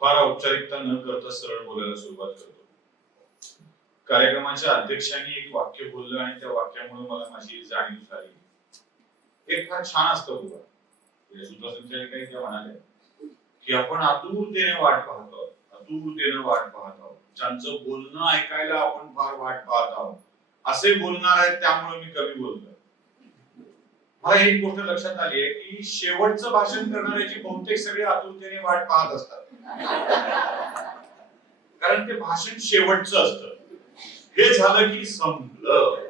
फार औपचारिकता न करता सरळ बोलायला सुरुवात करतो. कार्यक्रमाच्या अध्यक्षांनी एक वाक्य बोललं आणि त्या वाक्यामुळे मला माझी जाणीव झाली. हे फार छान असतं बघा. सुद्धा काही त्या म्हणाले की आपण आतुरतेने वाट पाहतो, आतुरतेने वाट पाहतो, ज्यांचं बोलणं ऐकायला आपण फार वाट पाहत आहोत असे बोलणार आहेत, त्यामुळे मी कमी बोलतोय. मला एक गोष्ट लक्षात आली आहे की शेवटचं भाषण करणाऱ्याची बहुतेक सगळे आतुरतेने वाट पाहत असतात, कारण ते भाषण शेवटचं असतं. हे झालं की संपलं.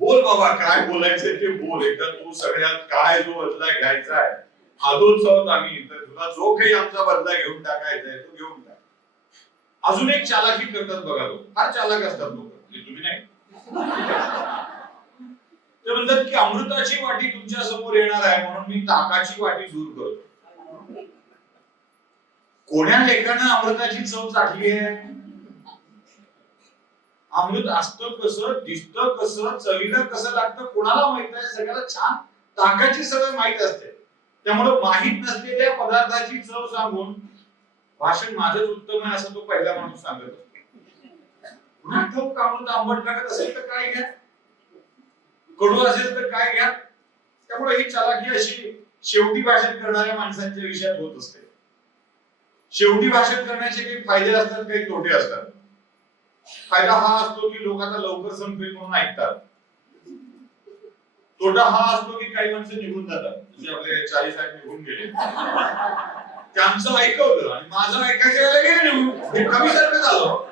बोल बाबा, काय बोलायचंय ते बोल. एकदा तू सगळ्यात काय जो बदला घ्यायचा आहे, आलोच आहोत आम्ही, तर तुला जो काही आमचा बदला घेऊन टाकायचा आहे तो घेऊन टाक. अजून एक चालाकी करतात बघा लोक, फार चालाक असतात लोक, तुम्ही नाही. ते म्हणतात की अमृताची वाटी तुमच्या समोर येणार आहे म्हणून मी ताकाची वाटी दूर करतो. कोण्या लेखानं अमृताची चव चाखली आहे? अमृत असतं कसं, दिसतं कसं, चवीला कसं लागतं कोणाला माहित आहे? सगळ्याला छान ताकाची सवय माहित असते. त्यामुळे माहित नसलेल्या पदार्थाची चव सांगून भाषण माझंच उत्तम आहे असं तो पहिला माणूस सांगत असतो. पुन्हा ठोक अमृत आंबट लागत असेल तर काय घ्या, कडू असेल तर काय घ्या. त्यामुळे ही चालाकी अशी शेवटी भाषण करणाऱ्या माणसांच्या विषयात होत असते. शेवटी भाषण करण्याचे काही फायदे असतात, काही तोटे असतात. फायदा हा असतो की लोक आता लवकर संपेल म्हणून ऐकतात. तोटा हा असतो की काही माणसं निघून जातात. जसे आपले 40 साहेब निघून गेले, त्यांचं ऐकवलं आणि माझं ऐकायचं वेळेला गेले निघून. हे कवीसारखं झालं.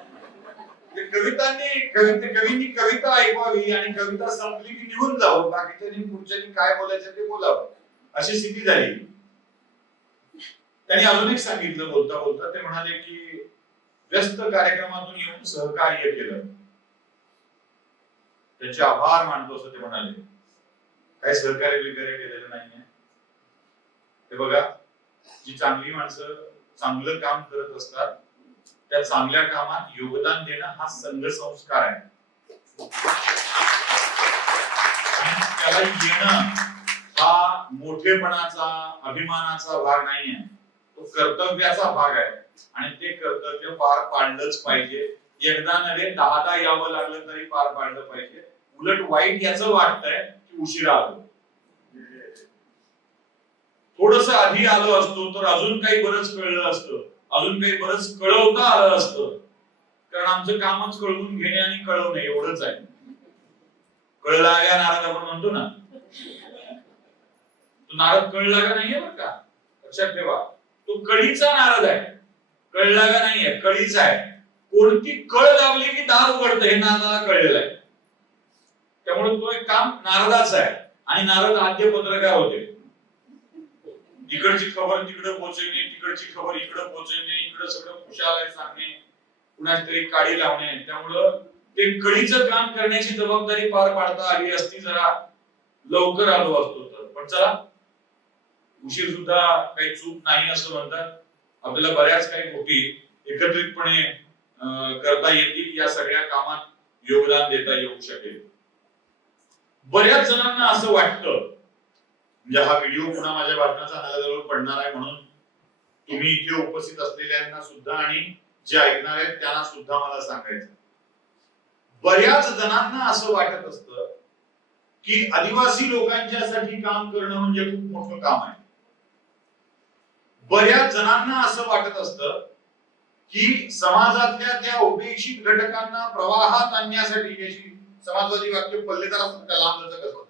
कवींनी कविता ऐकवावी आणि कविता संपली की निघून जावं, बाकीच्यांनी पुढच्यांनी काय बोलायचं ते बोलावं, अशी स्थिती झाली. त्यांनी अजून एक सांगितलं बोलता बोलता. ते म्हणाले की व्यस्त कार्यक्रमातून येऊन सहकार्य केलं, त्यांचे आभार मानतो असं ते म्हणाले. काही सहकार्य वगैरे केलेलं नाहीये. हे बघा, जी चांगली माणसं चांगलं काम करत असतात त्या चांगल्या कामात योगदान देणं हा संघ संस्कार आहे. त्याला येणं हा मोठेपणाचा, अभिमानाचा भाग नाहीये, तो कर्तव्याचा भाग आहे आणि ते कर्तव्य पार पाडलंच पाहिजे. एकदा नव्हे 10दा यावं लागलं तरी पार पाडलं पाहिजे. उलट वाईट याचं वाटतंय की उशिरा आलो, थोडस आधी आलो असतो तर अजून काही बरंच कळलं असतं, अजून काही बरंच कळवता आलं असतं. कारण आमचं कामच कळवून घेणे आणि कळवणे एवढंच आहे. कळला का नारद आपण म्हणतो ना, तो नारद कळला का नाहीये बरं का, लक्षात ठेवा. तो कळीचा नारद आहे, कळला का नाहीये, कळीचा आहे. कोणती कळ लागली की दार उघडतं हे नारदाला कळलेलं आहे. त्यामुळे तो एक काम नारदाचं आहे. आणि नारद आद्य पत्रकार होते. इकडची खबर तिकडे पोहोचवणे, तिकडची खबर इकडे पोहोचवणे, इकडे सगळं खुशाल सांगणे, कुणाच तरी काडी लावणे. त्यामुळं ते कळीचं काम करण्याची जबाबदारी पार पाडता आली असती जरा लवकर आलो असतो तर. पण चला, उशीर सुद्धा काही चूक नाही असं म्हणतात. आपल्याला बऱ्याच काही गोष्टी एकत्रितपणे करता येतील, या सगळ्या कामात योगदान देता येऊ शकेल. बऱ्याच जणांना असं वाटतं, म्हणजे हा व्हिडिओ पुन्हा माझ्या भाषणाचा नाल्याजवळ पडणार आहे म्हणून तुम्ही इथे उपस्थित असलेल्यांना सुद्धा आणि जे ऐकणार आहेत त्यांना सुद्धा मला सांगायचं, बऱ्याच जणांना असं वाटत असतं की आदिवासी लोकांच्यासाठी काम करणं म्हणजे खूप मोठं काम आहे. बऱ्याच जणांना असं वाटत असतं की समाजातल्या त्या उपेक्षित घटकांना प्रवाहात आणण्यासाठी, समाजवादी वाक्य पल्लेदार असतात त्या लांबच कसं,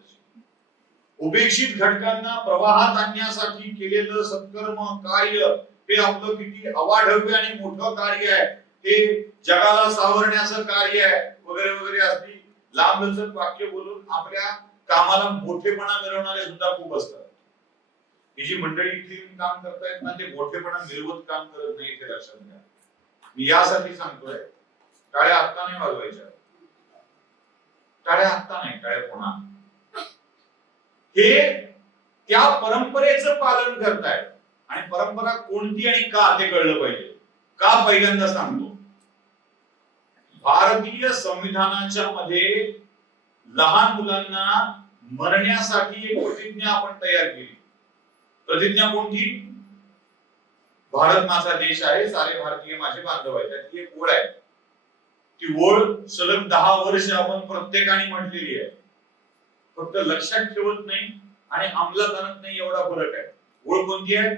उपेक्षित घटकांना प्रवाहात आणण्यासाठी केलेलं सत्कर्म कार्य हे आपलं किती अवाढव्य आणि मोठं कार्य आहे, हे जगाला सावरण्याचं कार्य आहे वगैरे वगैरे असली लांबलचक वाक्य बोलून आपल्या कामाला मोठेपणा मिळवणारे सुद्धा खूप असतात. ही जी मंडळी इथे काम करतायत ना, ते मोठेपणा मिळवत काम करत नाही, ते लक्षात घ्या. मी यासाठी सांगतोय, टाळ्या आत्ता नाही वाजवायच्या, टाळ्या आत्ता नाही, टाळ्या पुन्हा. हे त्या परंपरेचं पालन करतायत आणि परंपरा कोणती आणि का ते कळलं पाहिजे. का पहिल्यांदा सांगतो, भारतीय संविधानाच्या मध्ये लहान मुलांना मरण्यासाठी एक प्रतिज्ञा आपण तयार केली. प्रतिज्ञा कोणती? भारत माझा देश आहे, सारे भारतीय माझे बांधव आहेत, त्यातली एक ओळ आहे. ती ओळ सलग 10 वर्ष आपण प्रत्येकाने म्हटलेली आहे, फक्त लक्षात ठेवत नाही आणि अंमलात आणत नाही, एवढा फरक आहे. ओळ कोणती आहे?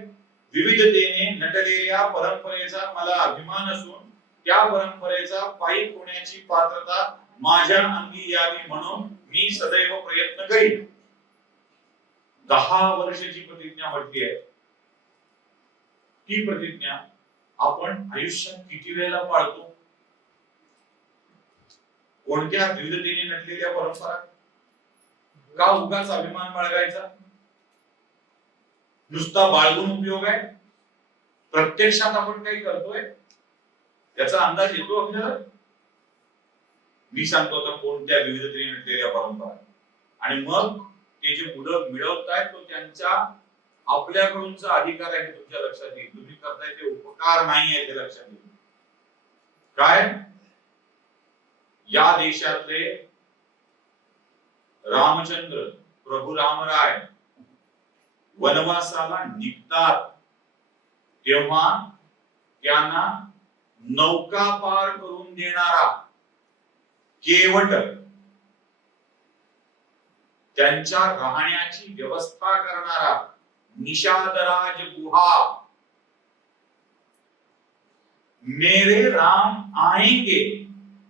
विविधतेने नटलेल्या परंपरेचा मला अभिमान असून त्या परंपरेचा पायी होण्याची पात्रता माझ्या अंगी यावी म्हणून मी सदैव प्रयत्न करीन. 10 वर्षाची प्रतिज्ञा म्हटली आहे. ती प्रतिज्ञा आपण आयुष्यात किती वेळेला पाळतो? कोणत्या विविधतेने नटलेल्या परंपरा? का उगाच अभिमान बाळगायचा? नुसता बाळगून उपयोग आहे? प्रत्यक्षात आपण काही करतोय याचा अंदाज येतो आपल्याला? मी सांगतो आता कोणत्या विविधतेने नटलेल्या परंपरा, आणि मग ते जे मुलं मिळवतायत तो त्यांच्या आपल्याकडूनचा अधिकार आहे, तुमच्या लक्षात येईल. तुम्ही करताय ते उपकार नाही आहे, ते लक्षात येईल. काय? या देशातले रामचंद्र प्रभू रामराय वनवासाला निघतात तेव्हा त्यांना नौका पार करून देणारा केवट, त्यांच्या राहण्याची व्यवस्था करणारा निषादराज गुहा, मेरे राम आएंगे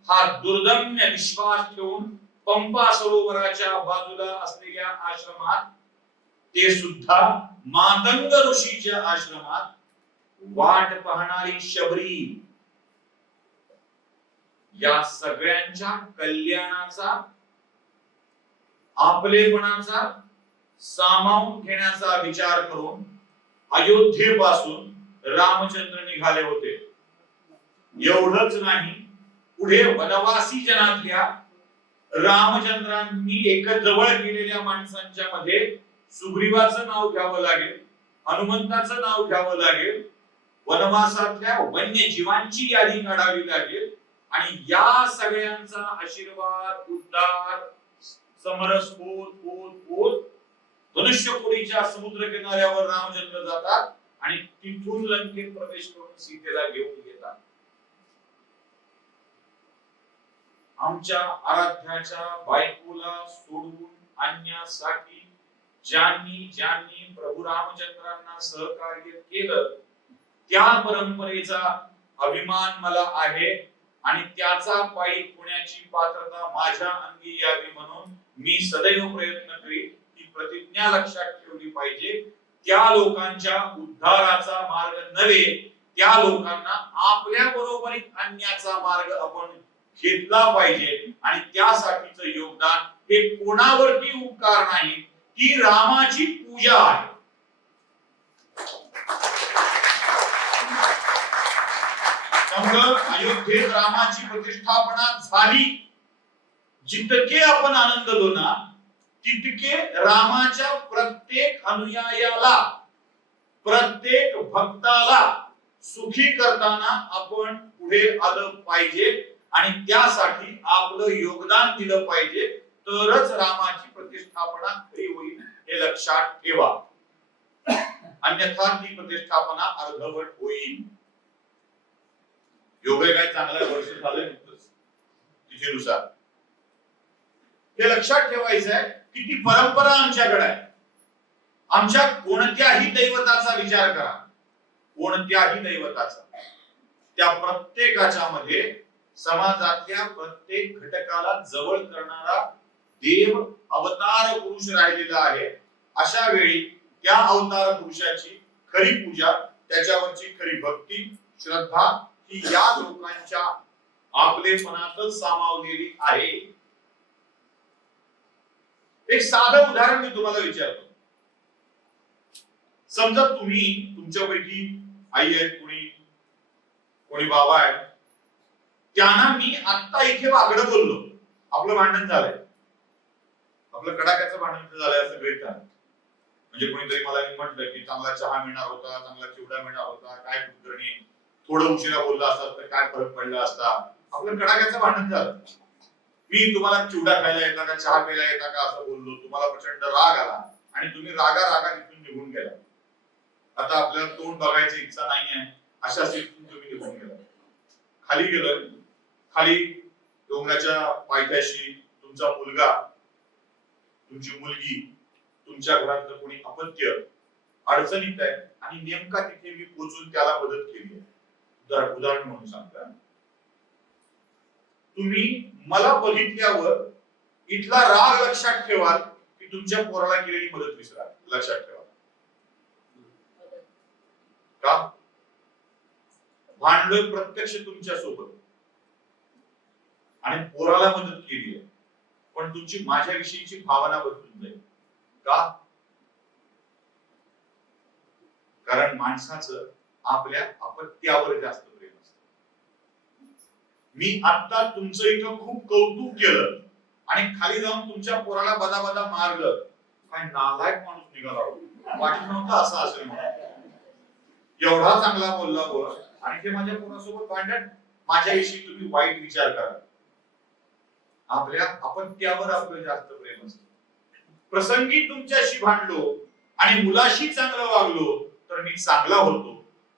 हा दुर्दम्य विश्वास ठेवून पंपा सरोवराच्या बाजूला असलेल्या आश्रमात, ते सुद्धा मातंग ऋषीच्या आश्रमात वाट पाहणारी शबरी, या सगळ्यांच्या कल्याणाचा, आपलेपणाचा सामावून घेण्याचा विचार करून अयोध्येपासून रामचंद्र निघाले होते. एवढंच नाही, पुढे वनवासी जनातल्या रामचंद्रांनी एक जवळ केलेल्या माणसांच्या मध्ये सुग्रीवाचं नाव घ्यावं लागेल, हनुमंताचं नाव घ्यावं लागेल, वनवासातल्या वन्य जीवांची यादी काढावी लागेल, आणि या सगळ्यांचा आशीर्वाद, उद्धार, समरस होत होत होत धनुष्यकोडीच्या समुद्र किनाऱ्यावर रामचंद्र जातात आणि तिथून लंकेत प्रवेश करून सीतेला घेऊन येतात. आमच्या आराध्याच्या बायकोला सोडून आणण्यासाठी ज्यांनी ज्यांनी प्रभू रामचंद्रांना सहकार्य केलं, त्या परंपरेचा अभिमान मला आहे आणि त्याचा पायी होण्याची पात्रता माझ्या अंगी यावी म्हणून मी सदैव प्रयत्न करीन. ही प्रतिज्ञा लक्षात ठेवली पाहिजे. त्या लोकांच्या उद्धाराचा मार्ग नव्हे, त्या लोकांना आपल्या बरोबरीत आणण्याचा मार्ग आपण घेतला पाहिजे, आणि त्यासाठीचं योगदान हे कोणावरती उपकार नाही, ती रामाची पूजा आहे. अयोध्येत रामाची प्रतिष्ठापना झाली, जितके आपण आनंदलो ना, तितके रामाच्या प्रत्येक अनुयायाला, प्रत्येक भक्ताला सुखी करताना आपण पुढे आलं पाहिजे आणि त्यासाठी आपलं योगदान दिलं पाहिजे, तरच रामाची प्रतिष्ठापना खरी होईल, हे लक्षात ठेवा. अन्यथा ती प्रतिष्ठापना अर्धवट होईल. योग्य काय चांगलं वर्ष झालं नुकतंच तिथीनुसार, हे लक्षात ठेवायचं आहे की ती परंपरा आमच्याकडे आहे. आमच्या कोणत्याही दैवताचा विचार करा, कोणत्याही दैवताचा, त्या प्रत्येकाच्या मध्ये समाजातल्या प्रत्येक घटकाला जवळ करणारा देव अवतार पुरुष राहिलेला आहे. अशा वेळी त्या अवतार पुरुषाची खरी पूजा, त्याच्यावरची खरी भक्ती, श्रद्धा ही या लोकांच्या आपलेपणातच सामावलेली आहे. एक साधं उदाहरण मी तुम्हाला विचारतो. समजा तुम्ही, तुमच्यापैकी आई आहे, कोणी बाबा आहे, त्यांना मी आता इथे वागडं बोललो, आपलं भांडण झालंय, आपलं कडाक्याचं भांडण झालंय असं गृहीत. म्हणजे कोणीतरी मला म्हटलं की चांगला चहा मिळणार होता, चांगला चिवडा मिळणार होता, काय कुलकर्णी थोडं उशिरा बोलला असता तर काय फरक पडला असता. आपलं कडाक्याचं भांडण झालं. मी तुम्हाला चिवडा खायला येता का, चहा प्यायला येता का असं बोललो, तुम्हाला प्रचंड राग आला आणि तुम्ही रागा तिथून निघून गेला. आता आपल्याला तोंड बघायची इच्छा नाहीये अशा स्थितीतून तुम्ही निघून गेला. खाली गेलोय, खाली डोंगराच्या पायथ्याशी तुमचा मुलगा, तुमची मुलगी, तुमच्या घरातलं कोणी अपत्य अडचणीत आहे आणि नेमका तिथे मी पोहोचून त्याला मदत केली आहे. उदाहरण म्हणून सांगता, तुम्ही मला बघितल्यावर इथला राग लक्षात ठेवाल की तुमच्या पोराला केलेली मदत विसराल. लक्षात ठेवा. का भांडलोय प्रत्यक्ष तुमच्या सोबत आणि पोराला मदत केली आहे, पण तुमची माझ्याविषयीची भावना बदलून जाईल. का? कारण माणसाचं आपल्या अपत्यावर जास्त प्रेम असतं. मी आता तुमचं इथं खूप कौतुक केलं आणि खाली जाऊन तुमच्या पोराला बदा मारलं. काय नालायक माणूस निघाला, वाटत नव्हतं असं असेल म्हणून. एवढा चांगला बोलला व आणि ते माझ्या पोरासोबत भांडण. माझ्याविषयी तुम्ही वाईट विचार करा. आपल्या अपत्यावर आपलं जास्त प्रेम असतं. प्रसंगी तुमच्याशी भांडलो आणि मुलाशी चांगलं वागलो तर मी चांगला होतो.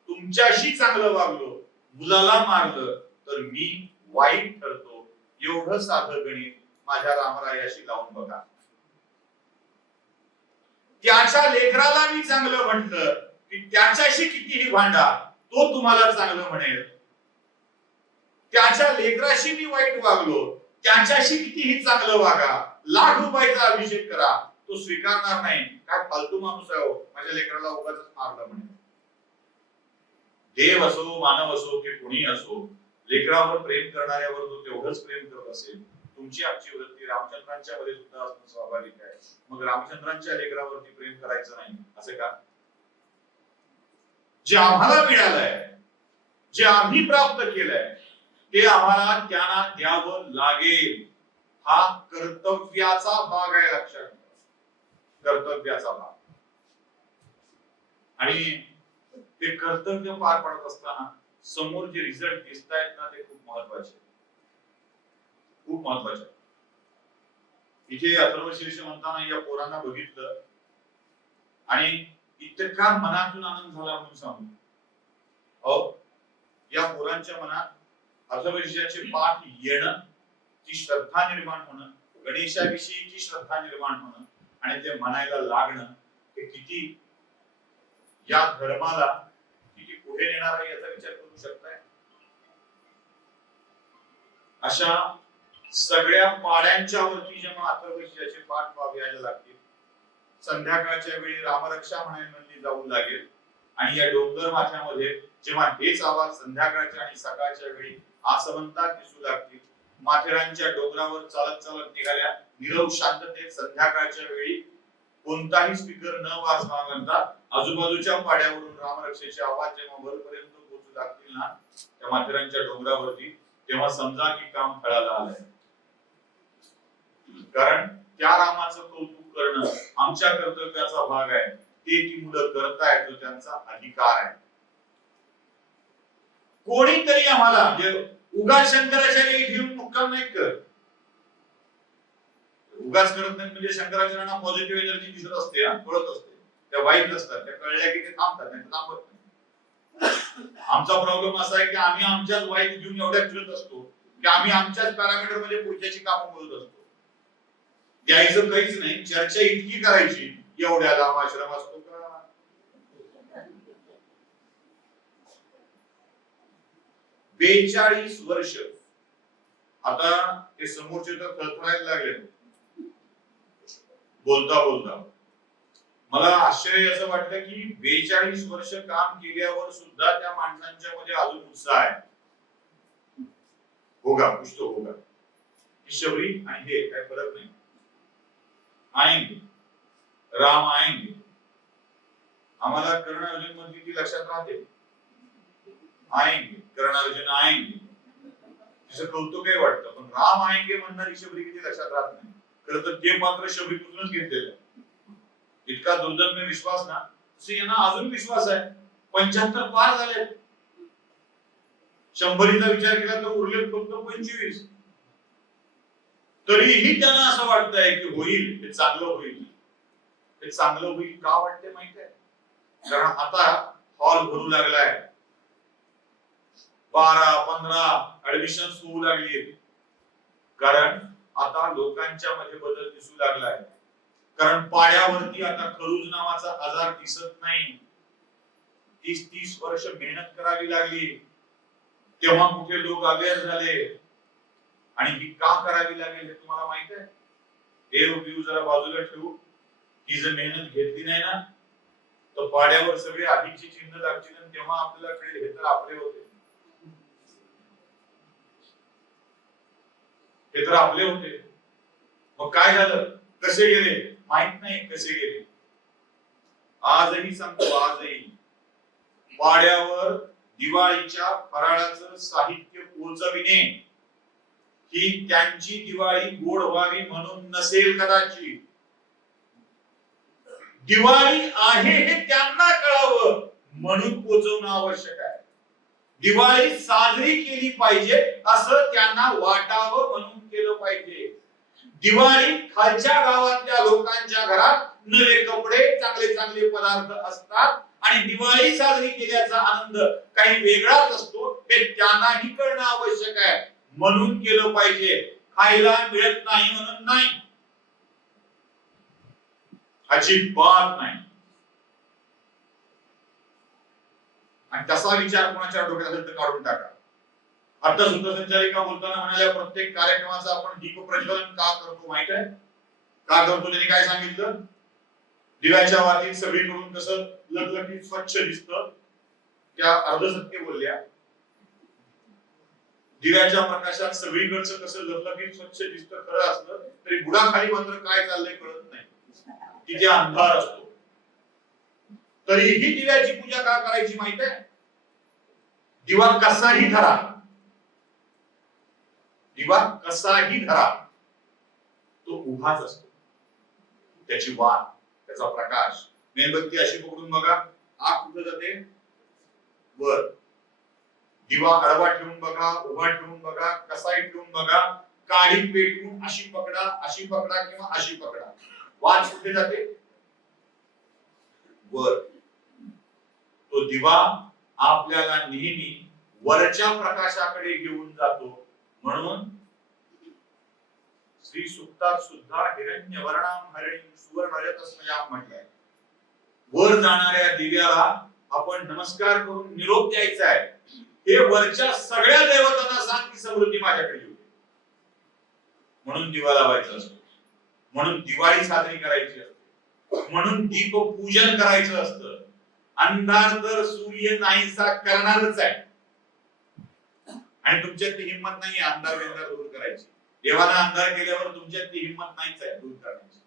तुमच्याशी चांगलं वागलो, मुलाला मारलं तर मी वाईट ठरतो. एवढं साधं गणित माझ्या रामरायाशी लावून बघा. त्याच्या लेकराला मी चांगलं म्हटलं की त्याच्याशी कितीही भांडा, तो तुम्हाला चांगलं म्हणेल. त्याच्या लेकराशी मी वाईट वागलो, त्याच्याशी कितीही चांगलं वागा, ₹1,00,000 अभिषेक करा, तो स्वीकारणार नाही. काय फालतू माणूस आहे हो, माझ्या लेकराला उगाच मारलं म्हणे. देव असो, मानव असो की कोणी असो, लेकरावर प्रेम करणाऱ्यावर जो तेवढंच प्रेम करत असेल, तुमची आमची वृत्ती रामचंद्रांच्या मध्ये सुद्धा असणं स्वाभाविक आहे. मग रामचंद्रांच्या लेकरावरती प्रेम करायचं नाही असं का? जे आम्हाला मिळालंय, जे आम्ही प्राप्त केलंय, ते आम्हाला त्यांना द्यावं लागेल. हा कर्तव्याचा भाग आहे. लक्षात ठेवा, कर्तव्याचा भाग. आणि ते कर्तव्य पार पाडत असताना समोर जे रिझल्ट दिसत आहेत ना, ते खूप महत्वाचे, खूप महत्वाचे. इथे अथर्वशीर्ष म्हणताना या पोरांना बघितलं आणि इतका मनातून आनंद झाला म्हणून सांगू. अहो, या पोरांच्या मनात अथर्वशीर्षाचे पाठ येणं, ती श्रद्धा निर्माण होणं, गणेशाविषयीची श्रद्धा निर्माण होणं आणि ते म्हणायला लागणं, हे किती या धर्माला किती पुढे नेणार आहे याचा विचार करू शकताय. अशा सगळ्या पाड्यांच्या वरती जेव्हा अथर्वशीर्षाचे पाठ व्हायला लागतील, संध्याकाळच्या वेळी रामरक्षा म्हणली जाऊ लागेल आणि या डोंगर माथ्यामध्ये जेव्हा हेच आवाज संध्याकाळच्या आणि सकाळच्या वेळी आसमंतात दिसू लागतील, माथेरानच्या डोंगरावर चालत चालत निघाल्या निरव शांततेत संध्याकाळच्या वेळी कोणताही स्पीकर न वाजवता आजूबाजूच्या पाड्यावरून रामरक्षेचे आवाज जेव्हा वरपर्यंत पोहोचू लागतील ना, त्या माथेरानच्या डोंगरावरती, तेव्हा समजा की काम फळाला आलंय. कारण त्या रामाचं कौतुक करणं आमच्या कर्तव्याचा भाग आहे. ते ती मुलं करतायत, जो त्यांचा अधिकार आहे. कोणीतरी आम्हाला म्हणजे उगाच शंकराचार्य घेऊन मुक्काम नाही करत. उगाच करत नाही म्हणजे शंकराचार्यांना पॉझिटिव्ह एनर्जी दिसत असते, कळत असते. त्या वाईट नसतात, त्या कळल्या की ते थांबतात, नाही थांबत नाही. आमचा प्रॉब्लेम असा आहे की आम्ही आमच्याच वाईट घेऊन एवढ्या फिरत असतो की आम्ही आमच्याच पॅरामीटर मध्ये पुढच्याची कामं बोलत असतो. द्यायचं काहीच नाही, चर्चा इतकी करायची, एवढ्या लांब आश्रम असतो का? 42 वर्ष. आता ते समोरचे तर थरथरायला लागले बोलता बोलता. मला आश्चर्य असं वाटतं की 42 वर्ष काम केल्यावर सुद्धा त्या माणसांच्या मध्ये अजून उत्साह आहे. होगा कुछ तो होगा. शबरी आणि हे काय फरक नाही. आएंगे, राम आएंगे. आम्हाला कर्ण अर्जुन मध्ये ती लक्षात राहते. आएंगे, कर्ण अर्जुन आएंगे. तिचं कौतुक काही वाटतं, पण राम आएंगे म्हणणारी शबरी किती लक्षात राहत नाही. खरं तर ते मात्र शबरीतूनच घेतलेलं आहे. इतका दुर्दम्य विश्वास ना, तसे यांना अजून विश्वास आहे. 75 पार झाले. 100चा विचार केला तर उरले फक्त 25. तरीही त्यांना असं वाटतंय की होईल, हे चांगलं होईल. हे चांगलं होईल का वाटते माहिती आहे? कारण आता हॉल भरू लागलाय, 12-15 ऍडमिशन होऊ लागली, कारण आता लोकांच्या मध्ये बदल दिसू लागलाय. कारण पाड्यावरती आता खरूज नावाचा आजार दिसत नाही. 30-30 वर्ष मेहनत करावी लागली, तेव्हा कुठे लोक अवेअर झाले. आणि ही का करावी लागेल हे तुम्हाला माहित आहे? देव बिव जरा बाजूला ठेवू, ही जर मेहनत घेतली नाही ना तर पाड्यावर सगळे अधिकची चिन्ह लागतील आणि तेव्हा आपल्याला कळेल हे तर आपले होते, हे तर आपले होते. मग काय झालं, कसे गेले माहित नाही, कसे गेले. आजही सांगतो, आजही पाड्यावर दिवाळीच्या फराळाचं साहित्य पोहोचविणे ही त्यांची दिवाळी गोड व्हावी म्हणून नसेल कदाचित. दिवाळी आहे हे त्यांना कळावं म्हणून पोहोचवणं आवश्यक आहे. दिवाळी साजरी केली पाहिजे असं त्यांना वाटावं म्हणून केलं पाहिजे. दिवाळी खालच्या गावातल्या लोकांच्या घरात नवे कपडे, चांगले चांगले पदार्थ असतात आणि दिवाळी साजरी केल्याचा आनंद काही वेगळाच असतो हे त्यांनाही कळणं आवश्यक आहे म्हणून केलं पाहिजे. खायला मिळत नाही म्हणून नाही, अजिबात नाही. आणि तसा विचार कोणाच्या डोक्यात असेल तर काढून टाका. आता सूत्रसंचालिका बोलताना म्हणाल्या प्रत्येक कार्यक्रमाचं आपण दीप प्रज्वलन का करतो माहित आहे? का करतो त्यांनी काय सांगितलं? दिव्याच्या वातीत सगळीकडून कसं लखलखीत स्वच्छ दिसतं, त्या अर्धसत्य बोलल्या. दिव्याच्या प्रकाशात सगळीकडचं कसं लखलखीत स्वच्छ दिसतं खरं असलं तरी बुडाखाली मात्र काय चाललंय कळत नाही, तिथे अंधार असतो. तरीही दिव्याची पूजा का करायची माहित आहे? दिवा कसाही धरा, दिवा कसाही धरा तो उभाच असतो. त्याची वात, त्याचा प्रकाश. मेणबत्ती अशी पकडून बघा, आग कुठे जाते? वर. दिवा आडवा ठेवून बघा, उभा ठेवून बघा, कसाही ठेवून बघा, काडी पेटवून अशी पकडा किंवा अशी पकडा, वात कुठे जाते? वर. तो दिवा आपल्याला नेहमी वरच्या प्रकाशाकडे घेऊन जातो. म्हणून श्री सुक्तात सुद्धा हिरण्य वर्णाम हरिणीं सुवर्ण रजतस्मयाम म्हटलंय. वर जाणाऱ्या दिव्याला आपण नमस्कार करून निरोप द्यायचा आहे. हे वरच्या सगळ्या देवतांना सांग की समृद्धी माझ्याकडे येऊ. म्हणून दिवा लावायचा असतो, म्हणून दिवाळी साजरी करायची असते, म्हणून दीप पूजन करायचं असतं. अंधार तर सूर्य नाहीसा करणारच आहे आणि तुमच्यात ती हिंमत नाही अंधार बिंधार दूर करायची. देवाला अंधार केल्यावर तुमच्यात ती हिंमत नाहीच आहे दूर करण्याची.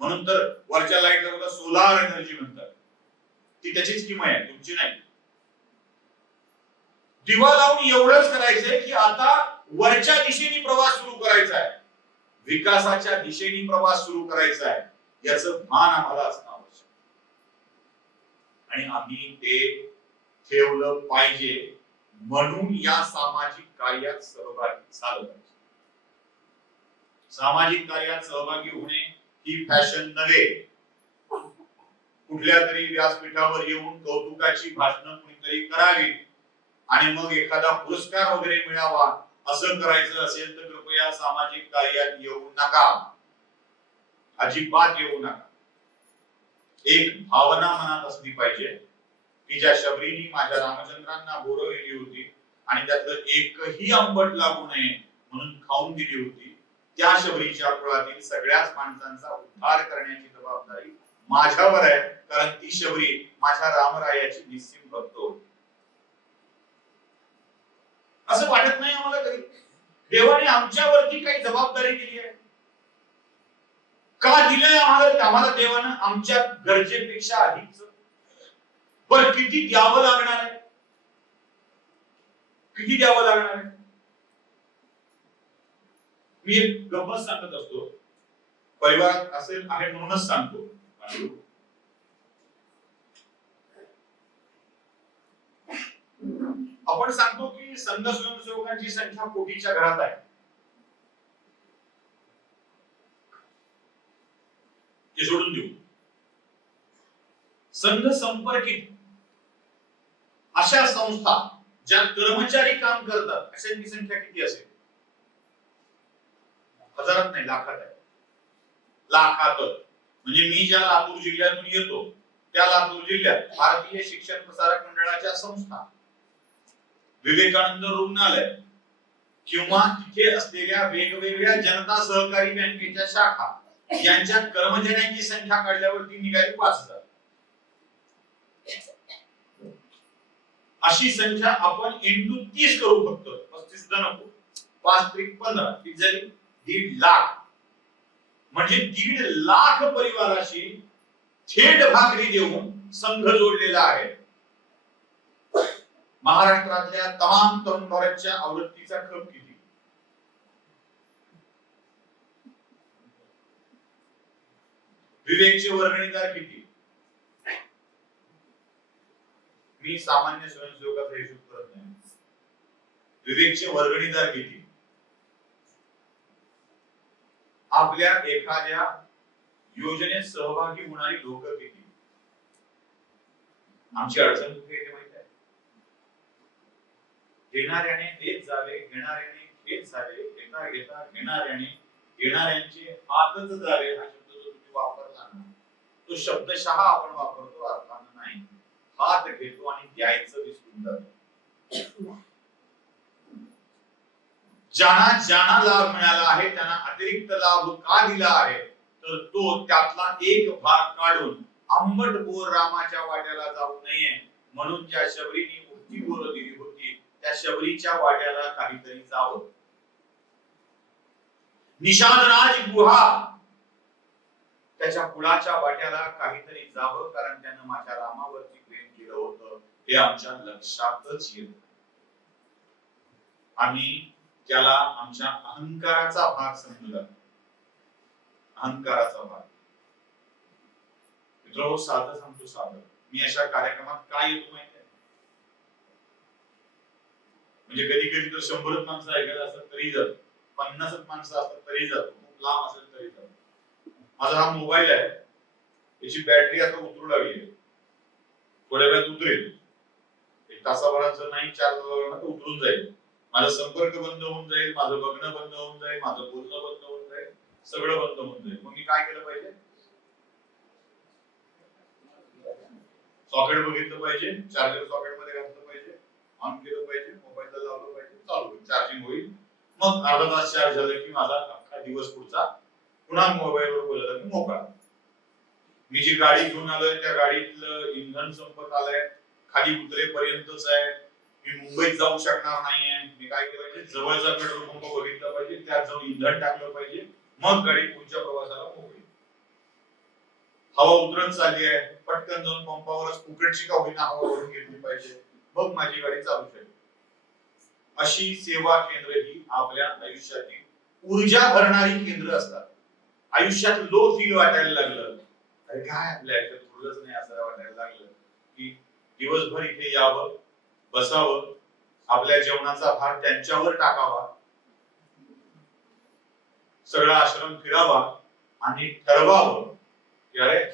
म्हणून तर वरच्या लाईटला बघा सोलार एनर्जी म्हणतात, ती त्याचीच किंमत आहे, तुमची नाही. दिवा लावून एवढंच करायचंय की आता वरच्या दिशेने प्रवास सुरू करायचा आहे, विकासाच्या दिशेने प्रवास सुरू करायचा आहे, याचं भान आम्हाला असणं आवश्यक. आणि आम्ही ते ठेवलं पाहिजे म्हणून या सामाजिक कार्यात सहभागी झालं पाहिजे. सामाजिक कार्यात सहभागी होणे ही फॅशन नव्हे. कुठल्या तरी व्यासपीठावर येऊन कौतुकाची भाषणं कुणीतरी करावी आणि मग एखादा पुरस्कार वगैरे मिळावा असं करायचं असेल तर कृपया सामाजिक कार्यात येऊ नका, अजिबात येऊ नका. एक भावना मनात असली पाहिजे की ज्या शबरीने माझ्या रामचंद्रांना बोरवलेली होती आणि त्यातलं एकही आंबट लागू नये म्हणून खाऊन दिली होती, त्या शबरीच्या कुळातील सगळ्याच माणसांचा उद्धार करण्याची जबाबदारी माझ्यावर आहे. कारण ती शबरी माझ्या रामरायाची निस्सीम भक्त होती. असं वाटत नाही आम्हाला कधी देवाने आमच्यावरती काही जबाबदारी दिली आहे का? दिलंय आम्हाला देवानं आमच्या गरजेपेक्षा अधिकच. बर किती द्यावं लागणार आहे? किती द्यावं लागणार आहे? मी एक गंमत सांगत असतो, परिवारात असेल आहे म्हणूनच सांगतो. आपण सांगतो की संघ स्वयंसेवकांची संख्या कोटीच्या घरात आहे, ते सोडून देऊ. संघ संपर्कित अशा संस्था ज्या कर्मचारी काम करतात अशांची संख्या किती असेल? हजारात नाही, लाखात आहे. लाखात. म्हणजे मी ज्या लातूर जिल्ह्यातून येतो त्या लातूर जिल्ह्यात भारतीय शिक्षण प्रसारक मंडळाच्या संस्था, विवेकानंद रुग्णालय किंवा तिथे असलेल्या वेगवेगळ्या जनता सहकारी बँकेच्या शाखा यांच्या कर्मचाऱ्यांची संख्या काढल्यावरती निघाली 5000. अशी संख्या आपण इंटू 30 करू, फक्त 35 नको, 5 त्रिक 15 किती झाली? 1.5 लाख. म्हणजे 1.5 लाख परिवाराशी थेट भाकरी देऊन संघ जोडलेला आहे. महाराष्ट्रातल्या तमाम तरुण भारतच्या आवृत्तीचा खप किती? विवेकचे वर्गणीदार किती? मी सामान्य स्वयंसेवकाचा हिशोब करत नाही. विवेकचे वर्गणीदार किती? आपल्या एखाद्या योजनेत सहभागी होणारी लोक किती? आमची अडचण कुठे येते माहिती आहे? घेणाऱ्याने हेच झाले, घेणाऱ्याने हेच झाले, घेता घेता घेणाऱ्याने घेणाऱ्यांचे हातच झाले. हा शब्द जो तुम्ही वापरला ना, तो शब्दशः आपण वापरतो, अर्थानं नाही. हात घेतो आणि द्यायचं विसरून जातो. ज्यांना ज्यांना लाभ मिळाला आहे त्यांना अतिरिक्त लाभ का दिला आहे? तर तो त्यातला एक भाग काढून आंबट बोर रामाच्या वाट्याला जाऊ नये म्हणून ज्या शबरीने मोठी बोर दिली होती त्या शबरीच्या वाट्याला काहीतरी जावं. निषादराज गुहा त्याच्या कुळाच्या वाट्याला काहीतरी जावं, कारण त्यानं माझ्या रामावरती प्रेम केलं होतं हे आमच्या लक्षातच येत. आम्ही त्याला आमच्या अहंकाराचा भाग समजला. अहंकाराचा भाग. मित्र, साधं सांगतो, साधं. मी अशा कार्यक्रमात काय येतो माहिती आहे? म्हणजे कधी कधी तर 100 माणसं ऐकायला असतात तरी जात, 50 माणसं असतात तरी जातो, खूप लांब असेल तरी जातो. माझा हा मोबाईल आहे, याची बॅटरी आता उतरू लागली, थोड्या वेळात उतरेल. 1 तासाभरात जर नाही चार्ज लावला तर उतरून जाईल. माझा संपर्क बंद होऊन जाईल, माझं बघणं बंद होऊन जाईल, माझं बोलणं बंद होऊन जाईल, सगळं बंद होऊन जाईल. मग मी काय केलं पाहिजे? सॉकेट बघितलं पाहिजे, चार्जर सॉकेट मध्ये घातलं पाहिजे, ऑन केलं पाहिजे, मोबाईलला लावलं पाहिजे, चालू होईल, चार्जिंग होईल. मग अर्धा तास चार्ज झालं की माझा अख्खा दिवस पुढचा पुन्हा मोबाईलवर बोलला की मोकळा. मी जी गाडी घेऊन आलोय त्या गाडीतलं इंधन संपत आलंय, खाली उतरेपर्यंतच आहे, मी मुंबईत जाऊ शकणार नाहीये. मी काय केलं पाहिजे? जवळचा पेट्रोल पंप बघितला पाहिजे, त्यात जाऊन इंधन टाकलं पाहिजे, मग गाडी पुढच्या प्रवासाला मोकळी. हवा उतरत चालली आहे, पटकन जाऊन पंपावरच फुकटची का होईना हवा भरून घेतली पाहिजे, मग माझी गाडी चालू शकेल. अशी सेवा केंद्र ही आपल्या आयुष्यातील ऊर्जा भरणारी केंद्र असतात. आयुष्यात लो फील वाटायला लागलं, अरे काय आपल्या आयुष्यात थोडंच नाही असं वाटायला लागलं की दिवसभर इथे यावं, बसावं, आपल्या जेवणाचा भार त्यांच्यावर टाकावा, सगळा आश्रम फिरावा आणि ठरवावं की अरे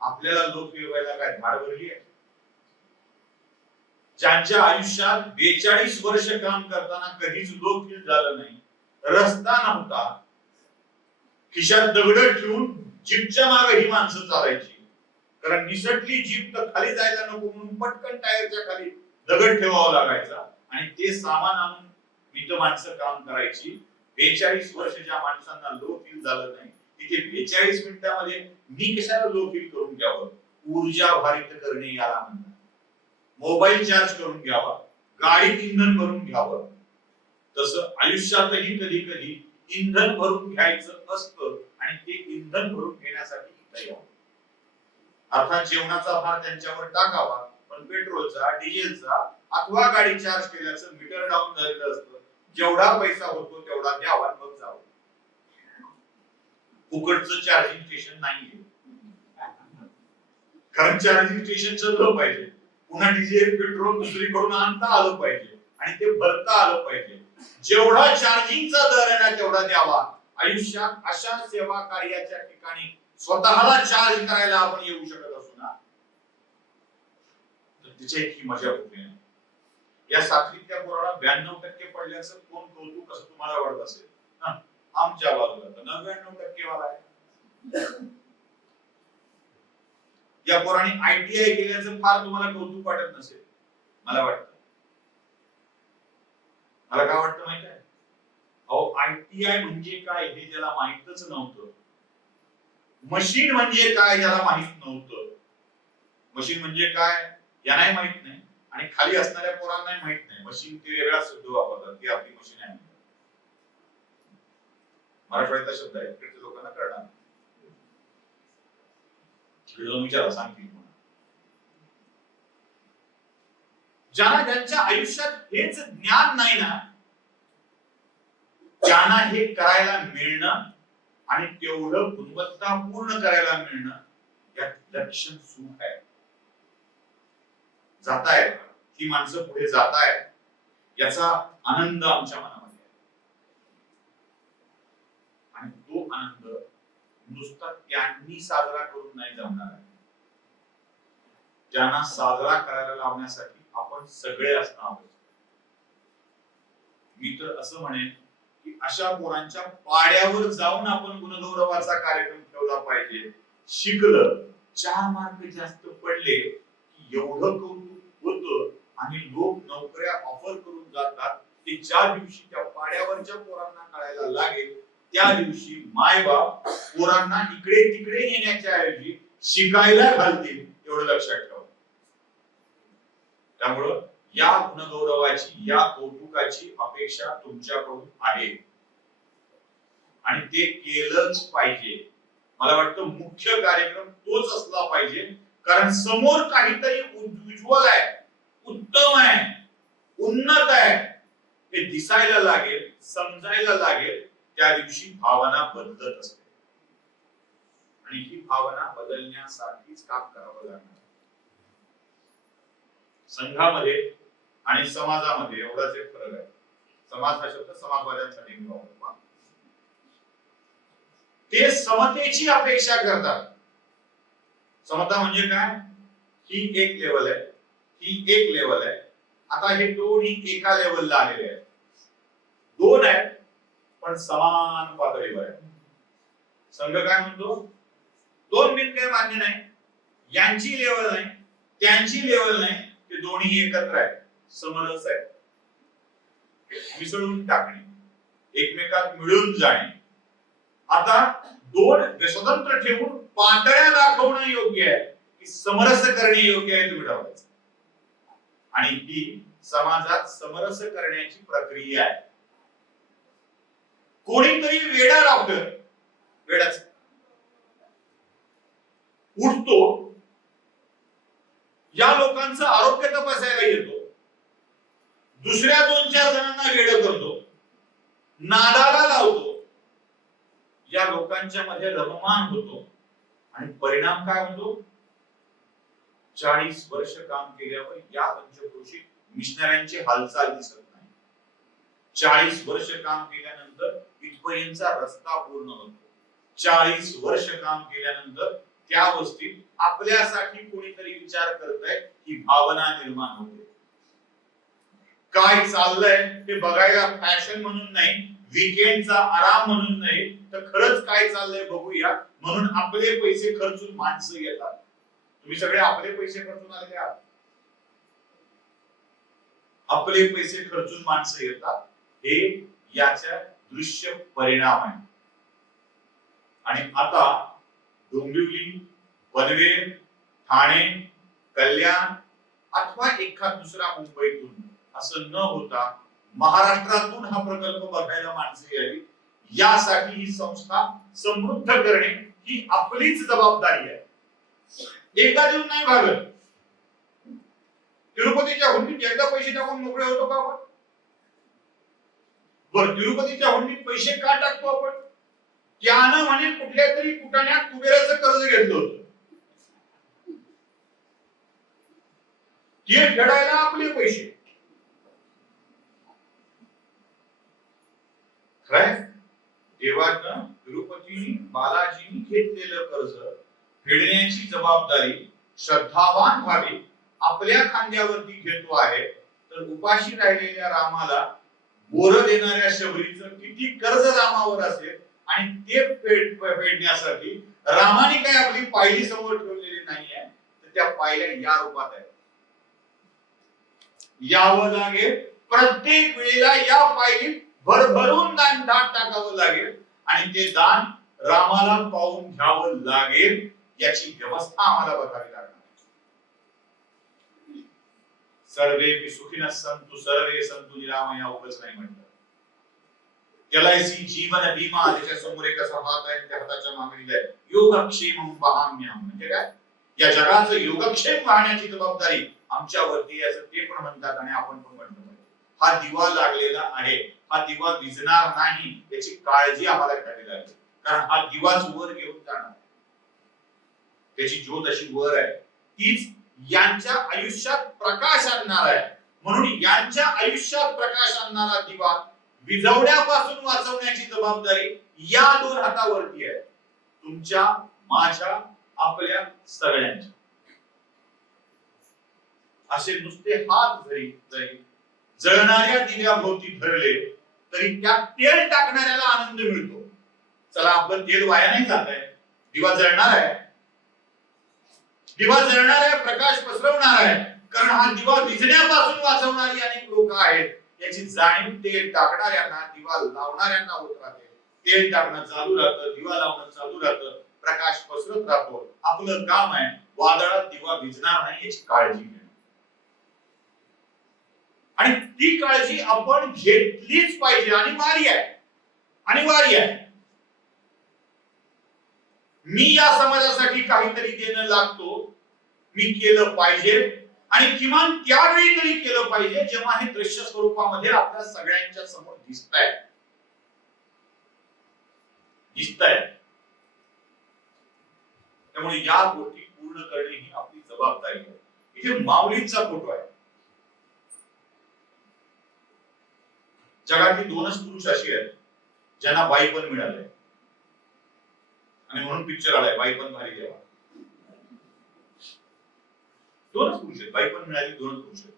आपल्याला लो फील व्हायला काय धाड भरली आहे? ज्यांच्या आयुष्यात 42 वर्ष काम करताना कधीच लो फील झालं नाही, रस्ता नव्हता, खिशात दगड ठेवून जीपच्या मागे ही माणसं चालायची, कारण निसटली जीप तर खाली जायला नको म्हणून पटकन टायरच्या खाली दगड ठेवावा लागायचा आणि ते सामान आणून मित माणसं काम करायची. 42 वर्ष ज्या माणसांना लो फील झालं नाही, तिथे 42 मिनिटांमध्ये मी कशाला लो फील करून घ्यावं? ऊर्जा भारित करणे याला म्हणतात. मोबाईल चार्ज करून घ्यावा, गाडीत इंधन भरून घ्यावं. तसं आयुष्यातही कधी कधी इंधन भरून घ्यायचं असतं आणि ते इंधन भरून घेण्यासाठी इथं यावं. अर्थात जेवणाचा भार त्यांच्यावर टाकावा, पण पेट्रोलचा, डिझेलचा अथवा गाडी चार्ज केल्याचं मीटर डाऊन झालेलं असतं. जेवढा पैसा होतो तेवढा द्यावा, मग जावं. फुकटचं चार्जिंग स्टेशन नाहीये, कारण चार्जिंग स्टेशन चाललं पाहिजे, पुन्हा डिझेल पेट्रोल दुसरीकडून आणता आलं पाहिजे आणि ते भरता आलं पाहिजे. जेवढा चार्जिंगचा दर आहे ना तेवढा द्यावा. आयुष्यात अशा सेवा कार्याच्या ठिकाणी स्वतःला चार्ज करायला आपण येऊ शकत असू ना, तिच्या इतकी मजा कुठे नाही. या सातवीतल्या पोराला 92% पडल्याचं कोण कौतुक असं तुम्हाला वाटत असेल ना? आमच्या बाजूला तर 99% वाला आहे. या पोराने ITI केल्याचं फार तुम्हाला कौतुक वाटत नसेल. मला वाटतं, मला काय वाटतं माहिती आहे? अहो, ITI म्हणजे काय हे ज्याला माहितच नव्हतं, मशीन म्हणजे काय ज्याला माहित नव्हतं, मशीन म्हणजे काय यांनाही माहित नाही आणि खाली असणाऱ्या पोरांनाही माहित नाही. मशीन ते वेगळा शब्द वापरतात की आपली मशीन आहे. मराठवाड्याचा शब्द आहे, इकडच्या लोकांना कळणार. विचारा सांगतील ज्यांना ज्यांच्या आयुष्यात हेच ज्ञान नाही ना, त्यांना हे करायला मिळणं आणि तेवढं गुणवत्तापूर्ण करायला मिळणं यात लक्षण सुख आहे. जातायत ही माणसं, पुढे जातायत याचा आनंद आमच्या मनामध्ये आहे. आणि तो आनंद नुसता त्यांनी साजरा करून नाही जमणार आहे. त्यांना साजरा करायला लावण्यासाठी आपण सगळे असणं आवश्यक. मी तर असं म्हणेन की अशा पोरांच्या पाड्यावर जाऊन आपण गुणगौरवाचा कार्यक्रम ठेवला पाहिजे. शिकलं, 4 मार्क जास्त पडले की एवढं कौतुक होतं आणि लोक नोकऱ्या ऑफर करून जातात. ते ज्या दिवशी त्या पाड्यावरच्या पोरांना कळायला लागेल त्या दिवशी मायबाप पोरांना इकडे तिकडे नेण्याच्या ऐवजी शिकायला घालतील, एवढं लक्षात ठेवा. त्यामुळं या गुणगौरवाची, या कौतुकाची अपेक्षा तुमच्याकडून आहे आणि ते केलंच पाहिजे. मला वाटतं मुख्य कार्यक्रम तोच असला पाहिजे, कारण समोर काहीतरी उज्ज्वल आहे, उत्तम आहे, उन्नत आहे हे दिसायला लागेल, समजायला लागेल. त्या दिवशी भावना बदलत असते आणि ही भावना बदलण्यासाठीच काम करावं लागणार. संघामध्ये आणि समाजामध्ये एवढाच एक फरक आहे. समाज हा शब्द समाजवाद्यांसाठी वापरला. ते समतेची अपेक्षा करतात. समता म्हणजे काय? ही एक लेवल आहे, ही एक लेवल आहे. आता हे दोन्ही एका लेवलला आलेले आहेत. दोन आहेत पण समान पातळीवर आहे. संघ काय म्हणतो? दोन बिन काही मान्य नाही, यांची लेवल नाही त्यांची लेवल नाही, ते दोन्ही एकत्र आहेत, समरस आहे. मिसळून टाकणे, एकमेकात मिळून जाणे. आता दोन स्वतंत्र ठेवून पातळ्या दाखवणं योग्य आहे की समरस करणे योग्य आहे, तुम्ही ठरवायचं. आणि ही समाजात समरस करण्याची प्रक्रिया आहे. कोणीतरी वेडा डॉक्टर, वेडाच उठतो, या लोकांचं आरोग्य तपासायला येतो, दुसऱ्या 2-4 जणांना वेड करतो, नादाला लावतो, या लोकांच्या मध्ये रममान होतो आणि परिणाम काय होतो? 40 वर्ष काम केल्यावर या पंचक्रोशीत मिशनऱ्यांची हालचाल दिसत नाही. 40 वर्ष काम केल्यानंतर इथपर्यंतचा रस्ता पूर्ण होतो. 40 वर्ष काम केल्यानंतर त्या वस्तीत आपल्यासाठी कोणीतरी विचार करतंय ही भावना निर्माण होते. काय चाललंय ते बघायला फॅशन म्हणून नाही, वीकेंडचा आराम म्हणून नाही, तर खरंच काय चाललंय बघूया म्हणून आपले पैसे खर्चून माणसं येतात. तुम्ही सगळे आपले पैसे खर्चून आलेले आहात. आपले पैसे खर्चून माणसं येतात, हे याचा दृश्य परिणाम आहे. आणि आता डोंबिवली, पनवेल, ठाणे, कल्याण अथवा एखाद दुसरा मुंबईतून असं न होता महाराष्ट्रातून हा प्रकल्प बघायला माणसं यावी, यासाठी ही संस्था समृद्ध करणे ही आपलीच जबाबदारी आहे. एकदा देऊन नाही भागत. तिरुपतीच्या हुंडीत एकदा पैसे टाकून मोकळे होतो का आपण? बरं, तिरुपतीच्या हुंडीत पैसे का टाकतो आपण? त्यानं म्हणे कुठल्या तरी कुटाण्यात कुबेराचं कर्ज घेतलं होतं, ते फेडायला आपले पैसे. खरंय, देवानं तिरुपतीने बालाजीने घेतलेलं कर्ज फेडण्याची जबाबदारी श्रद्धावान व्हावी आपल्या खांद्यावरती घेतो आहे, तर उपाशी राहिलेल्या रामाला बोर देणाऱ्या शबरीचं किती कर्ज रामावर असेल, आणि ते फेडण्यासाठी रामाने काय आपली पायली समोर ठेवलेली नाहीये, तर त्या पायल्या या रूपात आहे. यावं लागेल प्रत्येक वेळेला, या पायलीत भरभरून दान टाकावं लागेल, आणि ते दान रामाला पाहून घ्यावं लागेल. याची व्यवस्था आम्हाला बघावी लागणार. सर्वे सुखिनः सन्तु सर्वे सन्तु निरामया, उगाच नाही म्हणतात. LIC जीवन बीमा, त्याच्या समोर एक असा हात आहे, त्या हाताच्या मागणीला आहे योगक्षेमं वहाम्यहं. म्हणजे काय, या जगाचं योगक्षेम वाहण्याची जबाबदारी आमच्यावरती आहे, असं ते पण म्हणतात आणि आपण पण म्हणतो. हा दिवा लागलेला आहे, हा दिवा विझणार नाही याची काळजी आम्हाला घ्यावी लागेल, कारण हा दिवाच वर घेऊन जाणार, त्याची ज्योत अशी वर आहे, तीच यांच्या आयुष्यात प्रकाश आणणार आहे. म्हणून यांच्या आयुष्यात प्रकाश आणणारा दिवा विझवण्यापासून वाचवण्याची जबाबदारी या दोन हातावरती आहे, तुमच्या, माझ्या, आपल्या सगळ्यांच्या. असे नुसते हात जरी जळणाऱ्या दिव्याभोवती धरले तरी त्या तेल टाकणाऱ्याला आनंद मिळतो. चला, आपलं तेल वाया नाही जात आहे, दिवा जळणार आहे, दिवा जळणार आहे, प्रकाश पसरवणार आहे, कारण हा दिवा विझण्यापासून वाचवणारी अनेक लोक आहेत, याची जाणीव तेल टाकणाऱ्यांना, दिवा लावणाऱ्यांना होत राहते. तेल टाकणं चालू राहतं, दिवा लावणं चालू राहतं, प्रकाश पसरत राहतो. आपलं काम आहे वादळात दिवा विझणार नाही याची काळजी घेणं, आणि ती काळजी आपण घेतलीच पाहिजे. अनिवार्य आहे, अनिवार्य आहे. मी या समाजासाठी काहीतरी देणं लागतो, मी केलं पाहिजे, आणि किमान त्यावेळी तरी केलं पाहिजे जेव्हा हे दृश्य स्वरूपामध्ये आपल्या सगळ्यांच्या समोर दिसतंय. त्यामुळे या गोष्टी पूर्ण करणे ही आपली जबाबदारी आहे. इथे माऊलींचा फोटो आहे. जगातली दोनच पुरुष अशी आहेत ज्यांना बाई पण मिळाले, आणि म्हणून पिक्चर आलाय बाई पण भारी देवा. दोनच पुरुष आहेत, बाई पण मिळाली, दोनच पुरुष आहेत.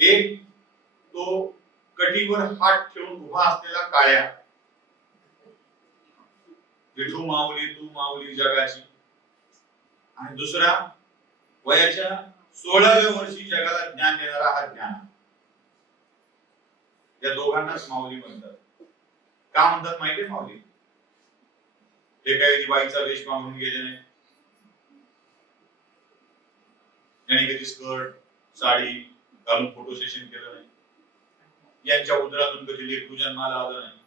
एक तो कटीवर हात ठेवून उभा असलेला काळ्या, विठू माऊली तू माऊली जगाची, आणि दुसरा वयाच्या 16व्या वर्षी जगाला ज्ञान देणारा हा ज्ञान. या दोघांनाच माऊली म्हणतात. का म्हणतात माहितीये माऊली? हे काही बाईचा वेश मागून गेले नाही, यांनी कधी स्कर्ट साडी घालून फोटो सेशन केलं नाही, यांच्या उदरातून कधी लेकरू जन्माला आलं नाही,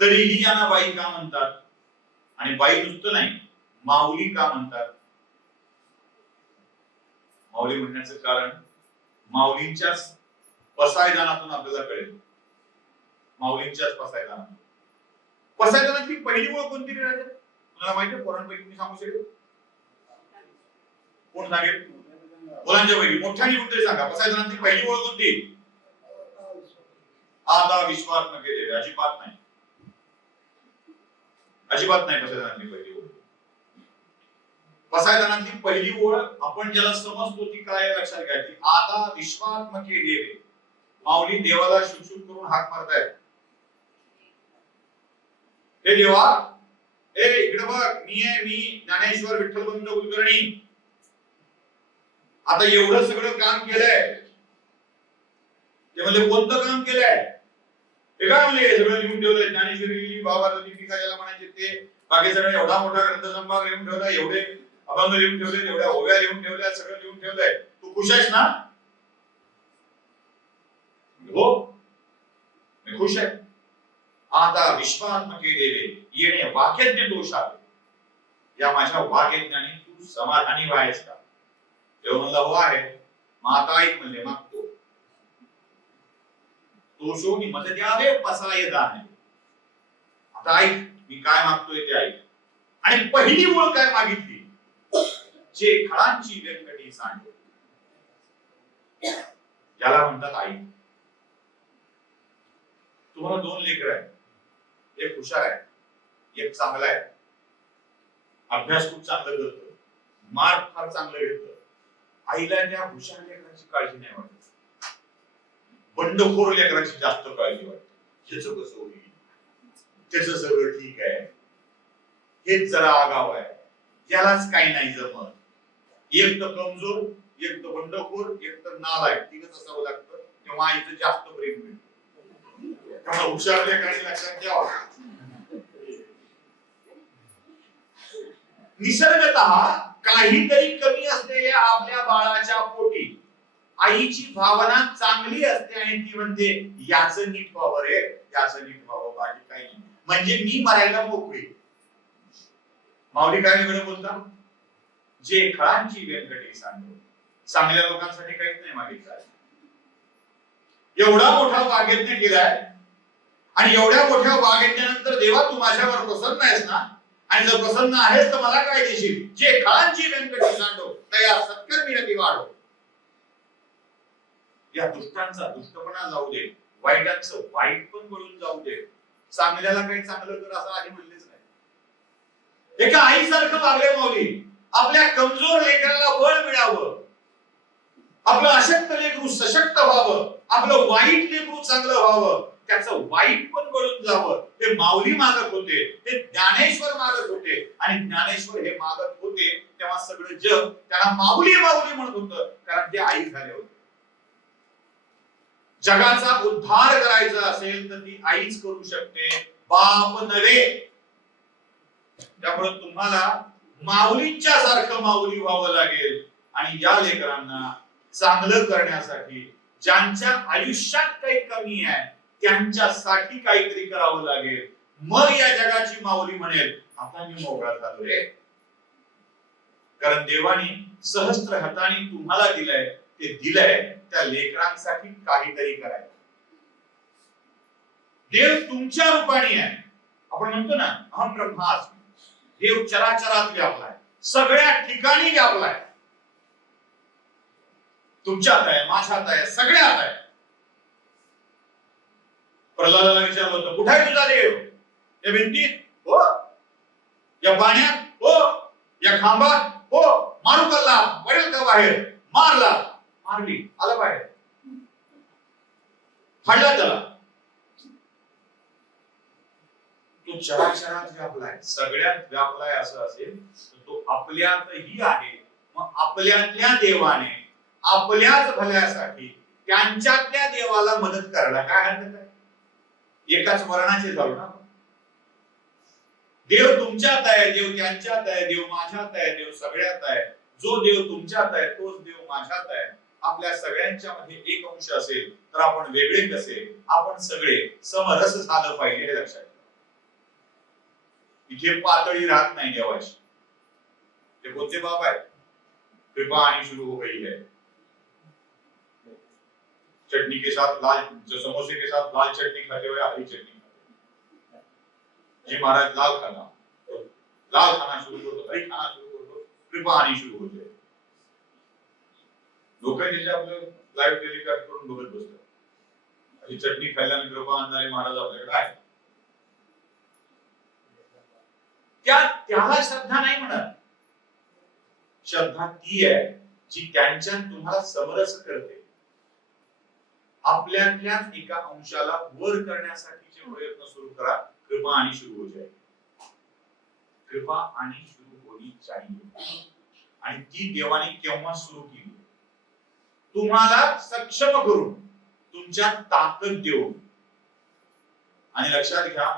तरीही यांना बाई का म्हणतात? आणि बाई नुसतं नाही, माऊली का म्हणतात? माऊली म्हणण्याचं कारण माऊलींच्याच पसायदानातून आपल्याला कळेल. माऊलींच्याच पसायदानातून. पसायदानाची पहिली ओळ कोणती राहते तुम्हाला माहिती आहे? पोरांपैकी मी सांगू शकेल? कोण सांगेल? पोरांच्या पैकी मोठ्याने कोणतरी सांगा. पसायदानाची पहिली ओळ कोणती? आता विश्वास नके देवे. अजिबात नाही, अजिबात नाही. पसायदानाची पहिली ओळ, पसायदानाची पहिली ओळ आपण ज्याला समजतो ती काय लक्षात घ्या, ती आता विश्वात्मके देवे. माऊली देवाला शुभ करून हाक मारतायत. हे देवा, ए इकडे बघ, मी आहे, मी ज्ञानेश्वर विठ्ठलबंत कुलकर्णी. आता एवढं सगळं काम केलंय, ते म्हणले कोणतं काम केलंय? हे काय म्हणले? सगळं लिहून ठेवलंय, ज्ञानेश्वरी लिहिली, भावार्थ दीपिका ज्याला म्हणायचे ते, बाकी सगळं एवढा मोठा ग्रंथसंभाग लिहून ठेवला, एवढे अभंग लिहून ठेवले, एवढ्या ओव्या लिहून ठेवल्या, सगळं लिहून ठेवलंय. तू खुश आहेस ना? हो, मी खुश आहे. आता विश्वात्मके देवे, येणे वाक्यज्ञ दोष आहे, या माझ्या वाक्यज्ञाने तू समाधानी व्हायस का? देव म्हणला हो आहे. मग आता ऐक म्हणले, मागतो दोषोनी मत द्यावे पसाय दाने. आता ऐक, मी काय मागतोय ते ऐक. आणि पहिली ओळ काय मागितली? जे खळांची व्यंकटी सांडे, ज्याला म्हणतात आई. तुम्हाला दोन लेकर आहेत, एक हुशार आहे, एक चांगला आहे, अभ्यास खूप चांगला करतो, मार्क फार चांगलं घेतो, आईला त्या हुशार लेकराची काळजी नाही वाटत, बंडखोर लेकराची जास्त काळजी वाटते. ह्याचं कसं होईल, त्याचं सगळं ठीक आहे, हेच जरा आगाव आहे, यालाच काही नाही जमत. एक तर कमजोर, एक तर बंडखोर, एक तर नालायक, तिघच असावं लागतं, तेव्हा आईचं जास्त प्रेम मिळतं. तेव्हा हुशार लेकरांनी लक्षात घ्यावं, निसर्गतः काहीतरी कमी असलेल्या आपल्या बाळाच्या पोटी आईची भावना चांगली असते आणि ती म्हणते याचं नीट व्हावं रे, याचं नीट व्हावं, बाकी काही नाही, म्हणजे मी मरायला मोकळी. माऊली काय वेगळं बोलता, जे खळांची व्यंकटी सांगतो, चांगल्या लोकांसाठी काहीच नाही मागितलं. एवढा मोठा वागयज्ञ केलाय आणि एवढ्या मोठ्या वागयज्ञानंतर देवा तू माझ्यावर प्रसन्न आहेस ना, आणि जर प्रसन्न आहेस तर मला काय देशील, जे खळांची व्यंकटी सांडो तया सत्कर्मी नदी वाढो. या दुष्टांचा दुष्टपणा जाऊ दे, वाईटांचं वाईट पण गळून जाऊ दे, चांगल्याला काही चांगलं कर असं आधी म्हणलेच नाही. एका आईसारखं वागले माऊली, आपल्या कमजोर लेकराला बळ मिळावं, आपलं अशक्त लेकरू सशक्त व्हावं, आपलं वाईट लेकरू चांगलं व्हावं, त्याचं वाईट पण गळून जावं, हे माऊली मागत होते, हे ज्ञानेश्वर मागत होते. आणि ज्ञानेश्वर हे मागत होते तेव्हा सगळं जग त्यांना माऊली माऊली म्हणत होतं, कारण ते आई झाले होते. जगाचा उद्धार करायचा असेल तर ती आईच करू शकते, बाप नव्हे. त्यामुळे तुम्हाला माऊलींच्या सारखं माऊली व्हावं लागेल. आणि या लेकरांना चांगलं करण्यासाठी ज्यांच्या आयुष्यात काही कमी आहे त्यांच्यासाठी काहीतरी करावं लागेल. मग या जगाची माऊली म्हणेल आता मी मोकळा झालो रे. कारण देवाने सहस्त्र हाताने तुम्हाला दिलंय, ते दिलंय त्या लेकरांसाठी काहीतरी करायचं. देव तुमच्या रूपाने आहे. आपण म्हणतो ना अहम ब्रह्मास्मी, देव चराचरात व्यापलाय, सगळ्या ठिकाणी व्यापलाय, तुमच्यात आहे, माझ्यात आहे, सगळ्यात आहे. प्रल्हादाला विचारलं होतं कुठे आहे तुझा देव, या भिंतीत हो, या पाण्यात हो, या खांबात हो, मारू कल्ला पडेल का बाहेर, मारला, मारली, आला बाहेर, फाडला त्याला. तो चराचरात व्यापलाय, सगळ्यात व्यापलाय असं असेल तर तो आपल्यातही आहे. मग आपल्यातल्या देवाने आपल्याच भल्यासाठी त्यांच्यातल्या देवाला मदत करायला काय हरकत आहे. एकाच वर्णाचे झालो ना. देव तुमच्यात आहे, देव त्यांच्यात आहे, देव माझ्यात आहे, देव सगळ्यात आहे. जो देव तुमच्यात आहे तोच देव माझ्यात आहे. आपल्या सगळ्यांच्या मध्ये एक अंश असेल तर आपण वेगळे कसे, आपण सगळे समरस झालं पाहिजे हे लक्षात. इथे पातळी राहत नाही देवाची. ते कोणते बाप आहे, कृपा आणि शुरू हो गई है, चटनी के साथ लाल, जो समोसे के साथ लाल चटनी खाते हुए हरी चटनी खाते. जी महाराज लाल खाना, लाल खाना शुरू करतो, हरी खाना शुरू करतो, कृपा आणि शुरू होते. लोक तिथे आपलं लाईव्ह टेलिकास्ट करून बघत बसतात. ही चटणी खायला कृपा आणणारे महाराज आपल्याकडे आहे. त्याला श्रद्धा नाही म्हणत. श्रद्धा ती आहे जी त्यांच्या तुम्हाला समरस करते. आपल्यातल्या एका अंशाला वर करण्यासाठीचे प्रयत्न सुरू करा. कृपा आणि शुरू हो जाए. कृपा आणि शुरू होनी चाहिए. आणि ती देवाने केव्हा सुरू केली, तुम्हाला सक्षम करून, तुमच्या ताकद देऊन. आणि लक्षात घ्या,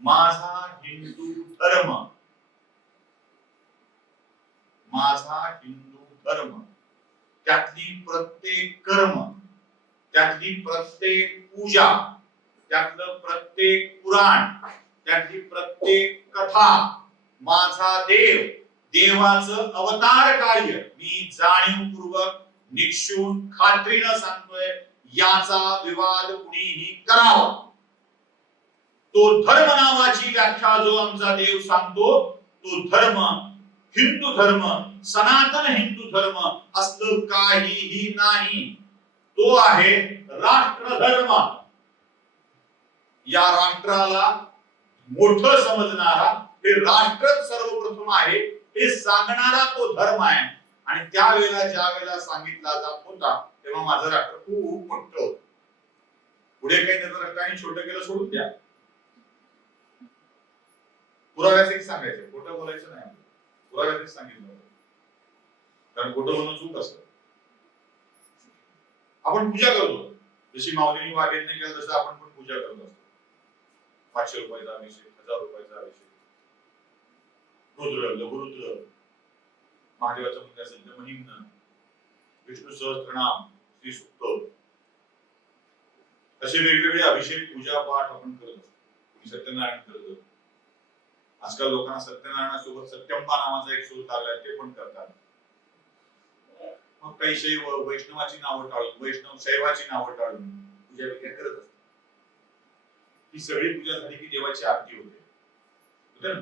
माझा हिंदू धर्म, माझा हिंदू धर्म, त्यातली प्रत्येक कर्म, त्यातली प्रत्येक पूजा, त्यातलं प्रत्येक पुराण, त्यातली प्रत्येक कथा, माझा देव, देवाचं अवतार कार्य मी जाणीवपूर्वक निक्षून खात्रीनं सांगतोय, याचा विवाद कुणीही करावा. तो धर्म नावाची व्याख्या जो आमचा देव सांगतो, तो धर्म हिंदू धर्म, सनातन हिंदू धर्म असलं काहीही नाही. तो आहे राष्ट्र धर्म. या राष्ट्राला मोठं समजणारा, हे राष्ट्र सर्वप्रथम आहे हे सांगणारा तो धर्म आहे. आणि त्यावेळेला ज्या वेळेला सांगितला जात होता तेव्हा माझं राष्ट्र खूप मोठं होतं. पुढे काही त्याचं रक्ताने छोटं केलं सोडून द्या, पुराव्यासाठी सांगायचं, खोटं बोलायचं नाही, पुराव्यासाठी सांगितलं होतं. कारण खोटं बोलणं चूक असतं. आपण पूजा करतो, जशी माऊलींनी वाघेने केलं तसं आपण पण पूजा करत असतो. 500 रुपयाचा अभिषेक, 1000 रुपयाचा अभिषेक, रुद्र, लघुरुद्र, महादेवाचा मुलगा असेल तर महिम्न, विष्णू सहस्त्रनाम, श्री सुक्त, असे वेगवेगळे अभिषेक पूजा पाठ आपण करत असतो. सत्यनारायण करतो. आजकाल लोकांना सत्यनारायणासोबत सत्यंबा नावाचा एक शोध लागलाय, ते पण करतात. मग काही शैव वैष्णवाची नावं टाळून, वैष्णव शैवाची नावं टाळून पूजा वगैरे करत असतात. ही सगळी पूजा झाली की देवाची आरती होते ना.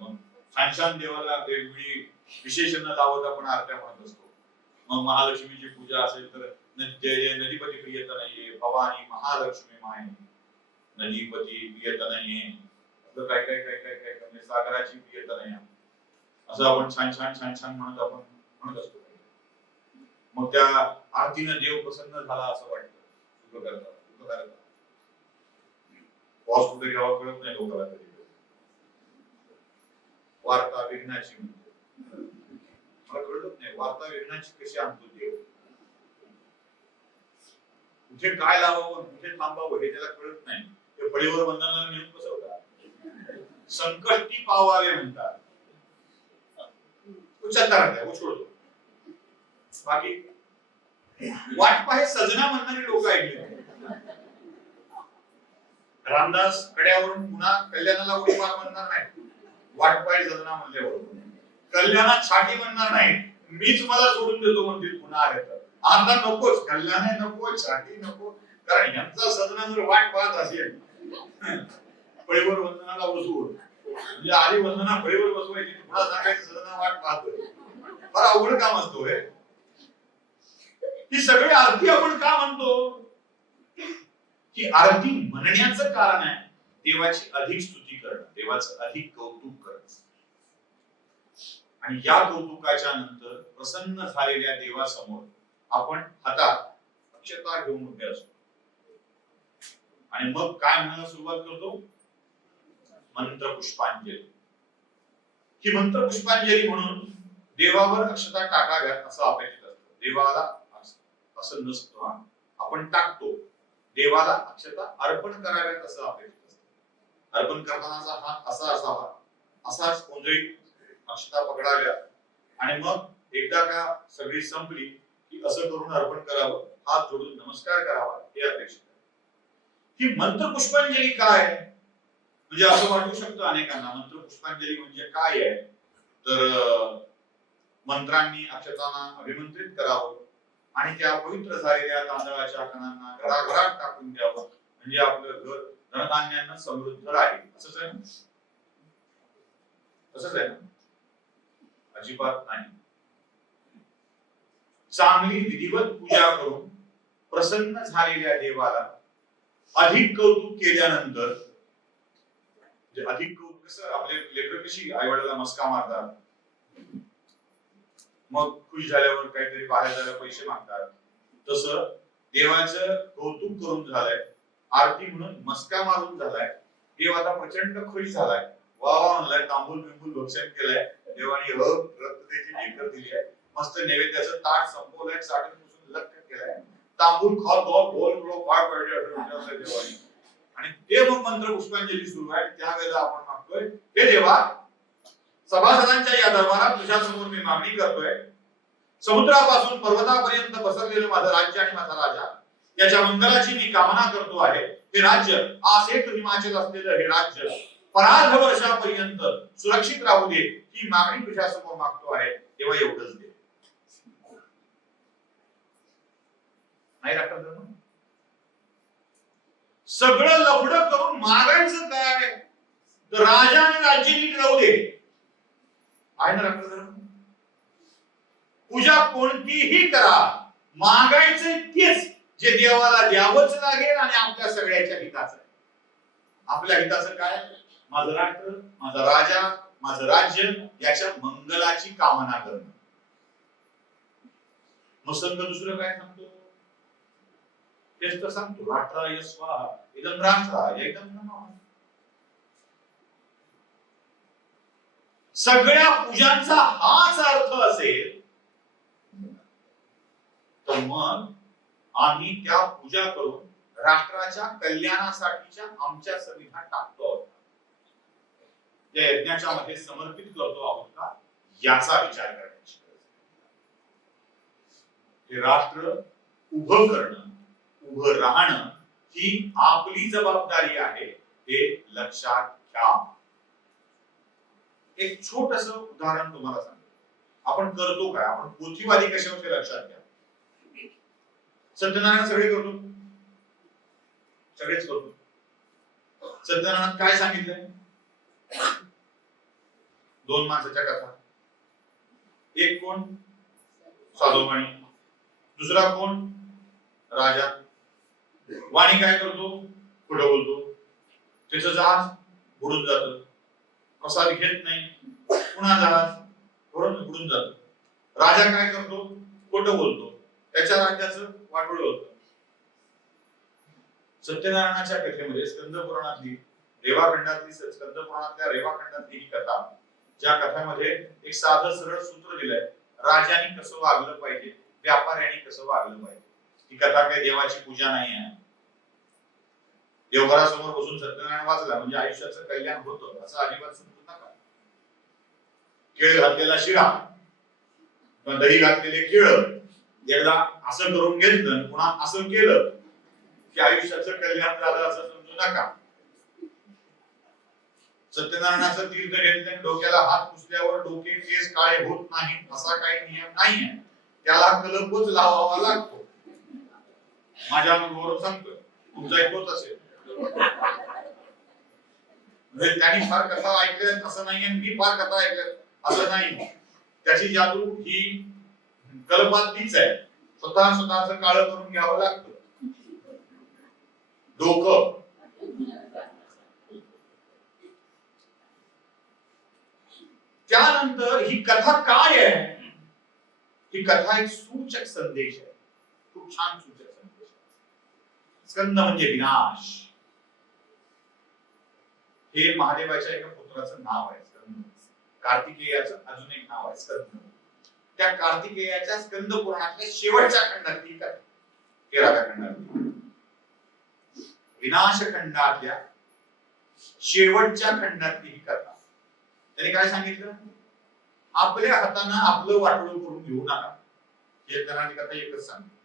मग छान छान देवाला वेगवेगळी विशेषण लावत आपण आरत्या म्हणत असतो. मग महालक्ष्मीची पूजा असेल तर जय जय नदीपती प्रियता नाहीये, भवानी महालक्ष्मी माय नदीपती प्रियता नाहीये, असं काय काय काय काय काय म्हणजे सागराची प्रियता नाही, असं आपण छान छान छान छान म्हणत आपण म्हणत असतो. मग त्या आरतीनं देव प्रसन्न झाला असं वाटतं. पॉज कुठे घ्यावा कळत नाही लोकांना. कधी वार्ता विघ्नाची म्हणते, मला कळत नाही वार्ता विघ्नाची कशी आणतो देव, कुठे काय लावावं कुठे थांबावं हे त्याला कळत नाही. ते फळीवर वंदनाला नेऊन बसवतात, संकष्टी पावावे म्हणतात, उचलतो. बाकी वाट पाहे सजना म्हणणारी लोक ऐकली. रामदास कड्यावरून पुन्हा कल्याणाला उडी मार म्हणणार नाही, वाट पाहे सजना म्हणल्यावर. कल्याणात छाटी म्हणणार नाही, मीच मला सोडून देतो म्हणतील पुन्हा आले तर. आता नकोच, कल्याण नको, छाटी नको, कारण यांचा सजना जर वाट पाहत असेल फळीवर वंदनाला बसवून, म्हणजे आधी वंदना फळीवर बसवायची, पुन्हा सांगायचं सजना वाट पाहतोय. फार अवघड काम असतो हे. ही सगळी आरती आपण का म्हणतो? की आरती म्हणण्याचं कारण आहे देवाची अधिक स्तुती करणं, देवाचं अधिक कौतुक करणं. आणि या कौतुकाच्या नंतर प्रसन्न झालेल्या देवासमोर आपण हातात अक्षता घेऊन उभे असतो. आणि मग काय म्हणायला सुरुवात करतो? मंत्र पुष्पांजली. ही मंत्र पुष्पांजली म्हणून देवावर अक्षता टाकाव्यात असं अपेक्षित असतं. देवाला असं नसतं, आपण टाकतो. देवाला अक्षता अर्पण कराव्यात असं अपेक्षित असतं. अर्पण करतानाचा हात असा असावा, असाच कोंजळी अक्षता पकडाव्या आणि मग एकदा का सगळी संपली की असं करून अर्पण करावं, हात जोडून नमस्कार करावा, हे अपेक्षित आहे. ही मंत्र पुष्पांजली काय आहे? म्हणजे असं वाटू शकतं अनेकांना मंत्र पुष्पांजली म्हणजे काय आहे, तर मंत्रांनी अक्षतांना अभिमंत्रित करावं आणि त्या पवित्र झालेल्या तांदळाच्या कणांना घराघरात टाकून द्यावं, म्हणजे आपलं घर धनधान्यांना समृद्ध राहील. असंच आहे ना? तसंच आहे ना? अजिबात नाही. चांगली विधिवत पूजा करून प्रसन्न झालेल्या देवाला अधिक कौतुक केल्यानंतर, अधिक कौतुक कसं, आपले लेकरं कशी आई वडिलांना मस्का मारतात, मग खुश झाल्यावर काहीतरी बाहेर जायला पैसे मागतात, तसं देवाचं कौतुक करून झालंय, आरती म्हणून मस्का मारून झालाय, देव आता प्रचंड खुश झालाय, वा वा म्हणलाय, तांबूल बिंबूल भक्षण केलंय, देवाने रक्ततेची ढेकर दिली आहे, मस्त नैवेद्याचं ताट संपवलंय, साठून लक्ष केलंय, तांबूल खात बोल पाय पडले देवाने. आणि ते मग मंत्र पुष्पांजली सुरू आहे. त्यावेळेला आपण मागतोय, हे देवा, सभासदांच्या या दरबारात तुझ्या समोर मी मागणी करतोय, समुद्रापासून पर्वतापर्यंत पसरलेलं माझं राज्य आणि माझा राजा, याच्या मंगलाची मी कामना करतो आहे. हे राज्य, आसेत हिमाचल असलेलं हे राज्य परार्ध वर्षापर्यंत सुरक्षित राहू दे, ही मागणी तुझ्या समोर मागतो आहे. तेव्हा एवढंच दे. नाही राखलं सगळं लफडं करून मागायचं काय, तर राजा आणि राज्य नीट राहू दे. आहे ना राखलं? पूजा कोणतीही करा, मागायचं तेच जे देवाला द्यावंच लागेल आणि आपल्या सगळ्याच्या हिताचं आहे. आपल्या हिताचं काय? माझं राष्ट्र, माझा राजा, माझं राज्य, याच्या मंगलाची कामना करणं. मसंग दुसरं काय सांगतो? तेच तर सांगतो, राष्ट्राय स्वाहा इदं राष्ट्राय इदं नमः. सगळ्या पूजांचा हाच अर्थ असेल तर मग आम्ही त्या पूजा करून राष्ट्राच्या कल्याणासाठीच्या आमच्या संविधान टाकतो आहोत, त्या यज्ञाच्या मध्ये समर्पित करतो आहोत का, याचा विचार करण्याची गरज आहे. हे राष्ट्र उभं करणं, उभं राहणं ही आपली जबाबदारी आहे, हे लक्षात घ्या. एक छोटस उदाहरण तुम्हाला सांगतो. आपण करतो काय, आपण पोथीवादी कशा होते लक्षात घ्या. सत्यनारायण सगळे करतो, सगळेच करतो. सत्यनारायणात काय सांगितलंय? 2 माणसाच्या कथा. एक कोण? साधुवाणी. दुसरा कोण? राजा. वाणी काय करतो? खोटं बोलतो. त्याचं जहाज बुडून जातं, प्रसाद घेत नाही, पुन्हा जहाज बुडून जातं. राजा काय करतो? खोटं बोलतो, त्याच्या राज्याचं वाटोळं होतं. सत्यनारायणाच्या कथेमध्ये स्कंदपुराणातली स्कंदपुराणातल्या रेवाखंडातली ही कथा, ज्या कथामध्ये एक साधं सरळ सूत्र दिलंय, राजाने कसं वागलं पाहिजे, व्यापाऱ्यांनी कसं वागलं पाहिजे. ही कथा काही देवाची पूजा नाही आहे. देवघरासमोर बसून सत्यनारायण वाचला म्हणजे आयुष्याचं कल्याण होतं असं अजिबात समजू नका. केळ घातलेला शिरा किंवा दही घातलेले केळ एकदा असं करून घेतलं पुन्हा असं केलं की आयुष्याचं कल्याण झालं असं समजू नका. सत्यनारायणाचं तीर्थ घेतल्याने डोक्याला हात पुसल्यावर डोके केस काळे होत नाही असा काही नियम नाहीये. त्याला कलपच लावावा लागतो. माझ्या अनुभवावरून सांगतोय, तुमचा एक होत असेल. त्यांनी फार कथा ऐकल्यात असं नाही, मी फार कथा ऐकल्यात असं नाही. त्याची जादू ही कल्पातलीच आहे. स्वतःच काळ करून घ्यावं लागतं डोकं. त्यानंतर ही कथा काय आहे? ही कथा एक सूचक संदेश आहे, खूप छान सूचक संदेश. स्कंद म्हणजे विनाश. हे महादेवाच्या एका पुत्राचं नाव आहे स्कंद. कार्तिकेयाचं अजून एक नाव आहे स्कंद. त्या कार्तिकेयाच्या स्कंद पुराणातल्या शेवटच्या खंडातली कथा, 13व्या खंडातली, विनाश खंडातल्या शेवटच्या खंडातली ही कथा. त्याने काय सांगितलं? आपल्या हाताने आपलं वाटोळं करून घेऊ नका. हे जणांनी कथा एकच सांगते.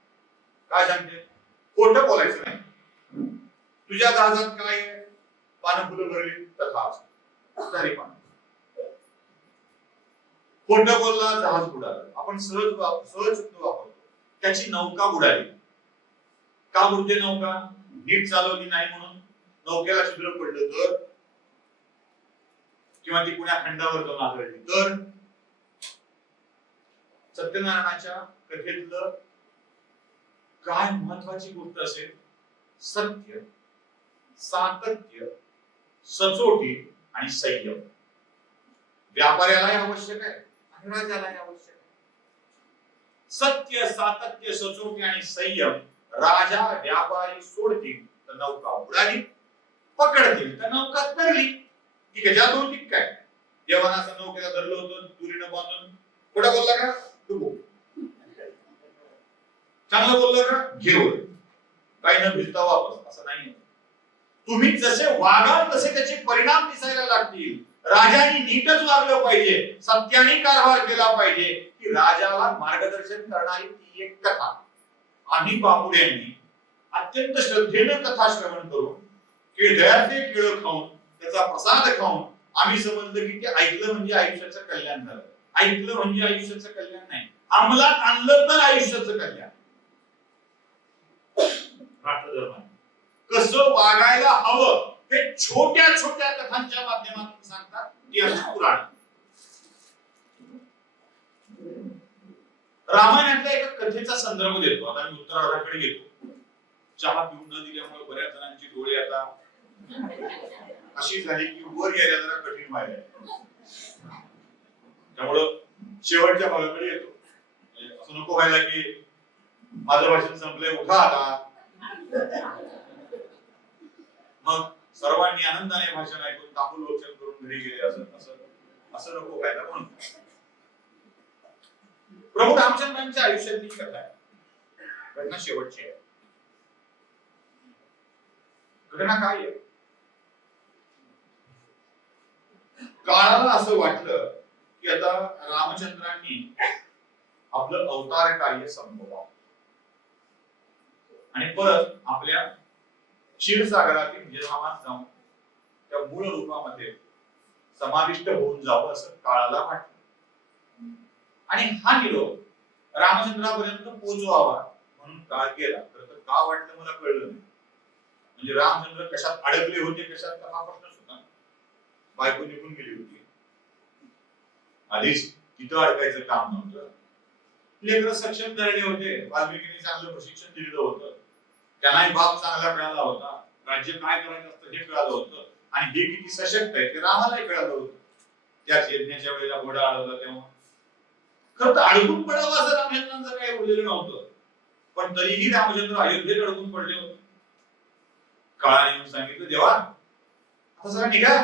काय सांगते? खोटं बोलायचं नाही. तुझ्या जहाजात काय आहे? पानं फुलं भरली तथा सारी पानं. खोटं बोलला जहाज बुडालं. आपण सहज शब्द वापरतो. त्याची नौका बुडाली. का बुडते नौका? नीट चालवली नाही म्हणून. नौकेला छिद्र पडलं तर, किंवा ती पुण्या खंडावर जाऊन आदळली तर. सत्यनारायणाच्या कथेतलं काय महत्वाची गोष्ट असेल? सत्य, सातत्य, सचोटी आणि संयम. व्यापाऱ्यालाही आवश्यक आहे आणि राजालाही आवश्यक आहे. सत्य, सातत्य, सचोटी आणि संयम. राजा व्यापारी सोडतील तर नौका बुडाली, पकडतील तर नौका तरली. ठीक आहे, ज्या दोन ठीक काय. देवानं असं नौकेला धरलं होतं दुरीनं बांधून. खोटा बोलला का? डुबो. चांगलं बोललं का? घेऊ. काही न भिजता वापस. असं नाही. तुम्ही जसे वागाल तसे त्याचे परिणाम दिसायला लागतील. राजाने नीटच वागलं पाहिजे, सत्याने कारभार केला पाहिजे, की राजाला मार्गदर्शन करणारी ती एक कथा. आम्ही बापुड्यांनी अत्यंत श्रद्धेनं कथा श्रवण करून केळ्याचे केळ खाऊन त्याचा प्रसाद खाऊन आम्ही समजलं की ते ऐकलं म्हणजे आयुष्याचं कल्याण झालं. ऐकलं म्हणजे आयुष्याचं कल्याण नाही, अंमलात आणलं तर आयुष्याचं कल्याण. कसं वागायला हवं हे छोट्या छोट्या कथांच्या माध्यमातून सांगतात ती आमची पुराण. रामायणातल्या एका कथेचा संदर्भ देतो. आता मी उत्तरार्धाकडे घेतो. चहा पिऊन न दिल्यामुळे बऱ्याच जणांची डोळे आता अशी झाली की वर यायला जरा कठीण व्हायला. त्यामुळं शेवटच्या भागाकडे येतो. असं नको व्हायला की माझं भाषण संपलंय, उठा आता. मग सर्वांनी आनंदाने भाषण ऐकून तांबूल वचन करून घरी गेले. असं असं असं नको व्हायला म्हणून प्रभू रामचंद्रांच्या आयुष्यातली कथा आहे. घटना शेवटची आहे. घटना काय आहे? काळाला असं वाटलं की आता रामचंद्रांनी आपलं अवतार कार्य संपवावं आणि परत आपल्या क्षीरसागरातील विरामात जाऊन त्या मूळ रूपामध्ये समाविष्ट होऊन जावं असं काळाला वाटलं. आणि हा निरोप रामचंद्रापर्यंत पोहोचवावा म्हणून काळ गेला. खरं तर का वाटलं मला कळलं नाही. म्हणजे रामचंद्र कशात अडकले होते, कशात, हा प्रश्नच होता. बायको निघून गेली होती, आधीच तिथं अडकायचं काम नव्हतं. लेकरं सक्षम झालेले होते, वाल्मिकीने चांगलं प्रशिक्षण दिलेलं होतं, त्यांनाही बाप चांगला मिळाला होता, राज्य काय करायचं असतं हे कळालं होतं, आणि हे किती सशक्त आहे ते रामालाही कळालं होतं. त्याच यज्ञाच्या वेळेला घोडा अडवला तेव्हा. खरं तर अडकून पडावं असं रामचंद्रांचं काही उरलेलं नव्हतं, पण तरीही रामचंद्र अयोध्येत अडकून पडले होते. काळाने येऊन सांगितलं, देवा आता सगळं निघा,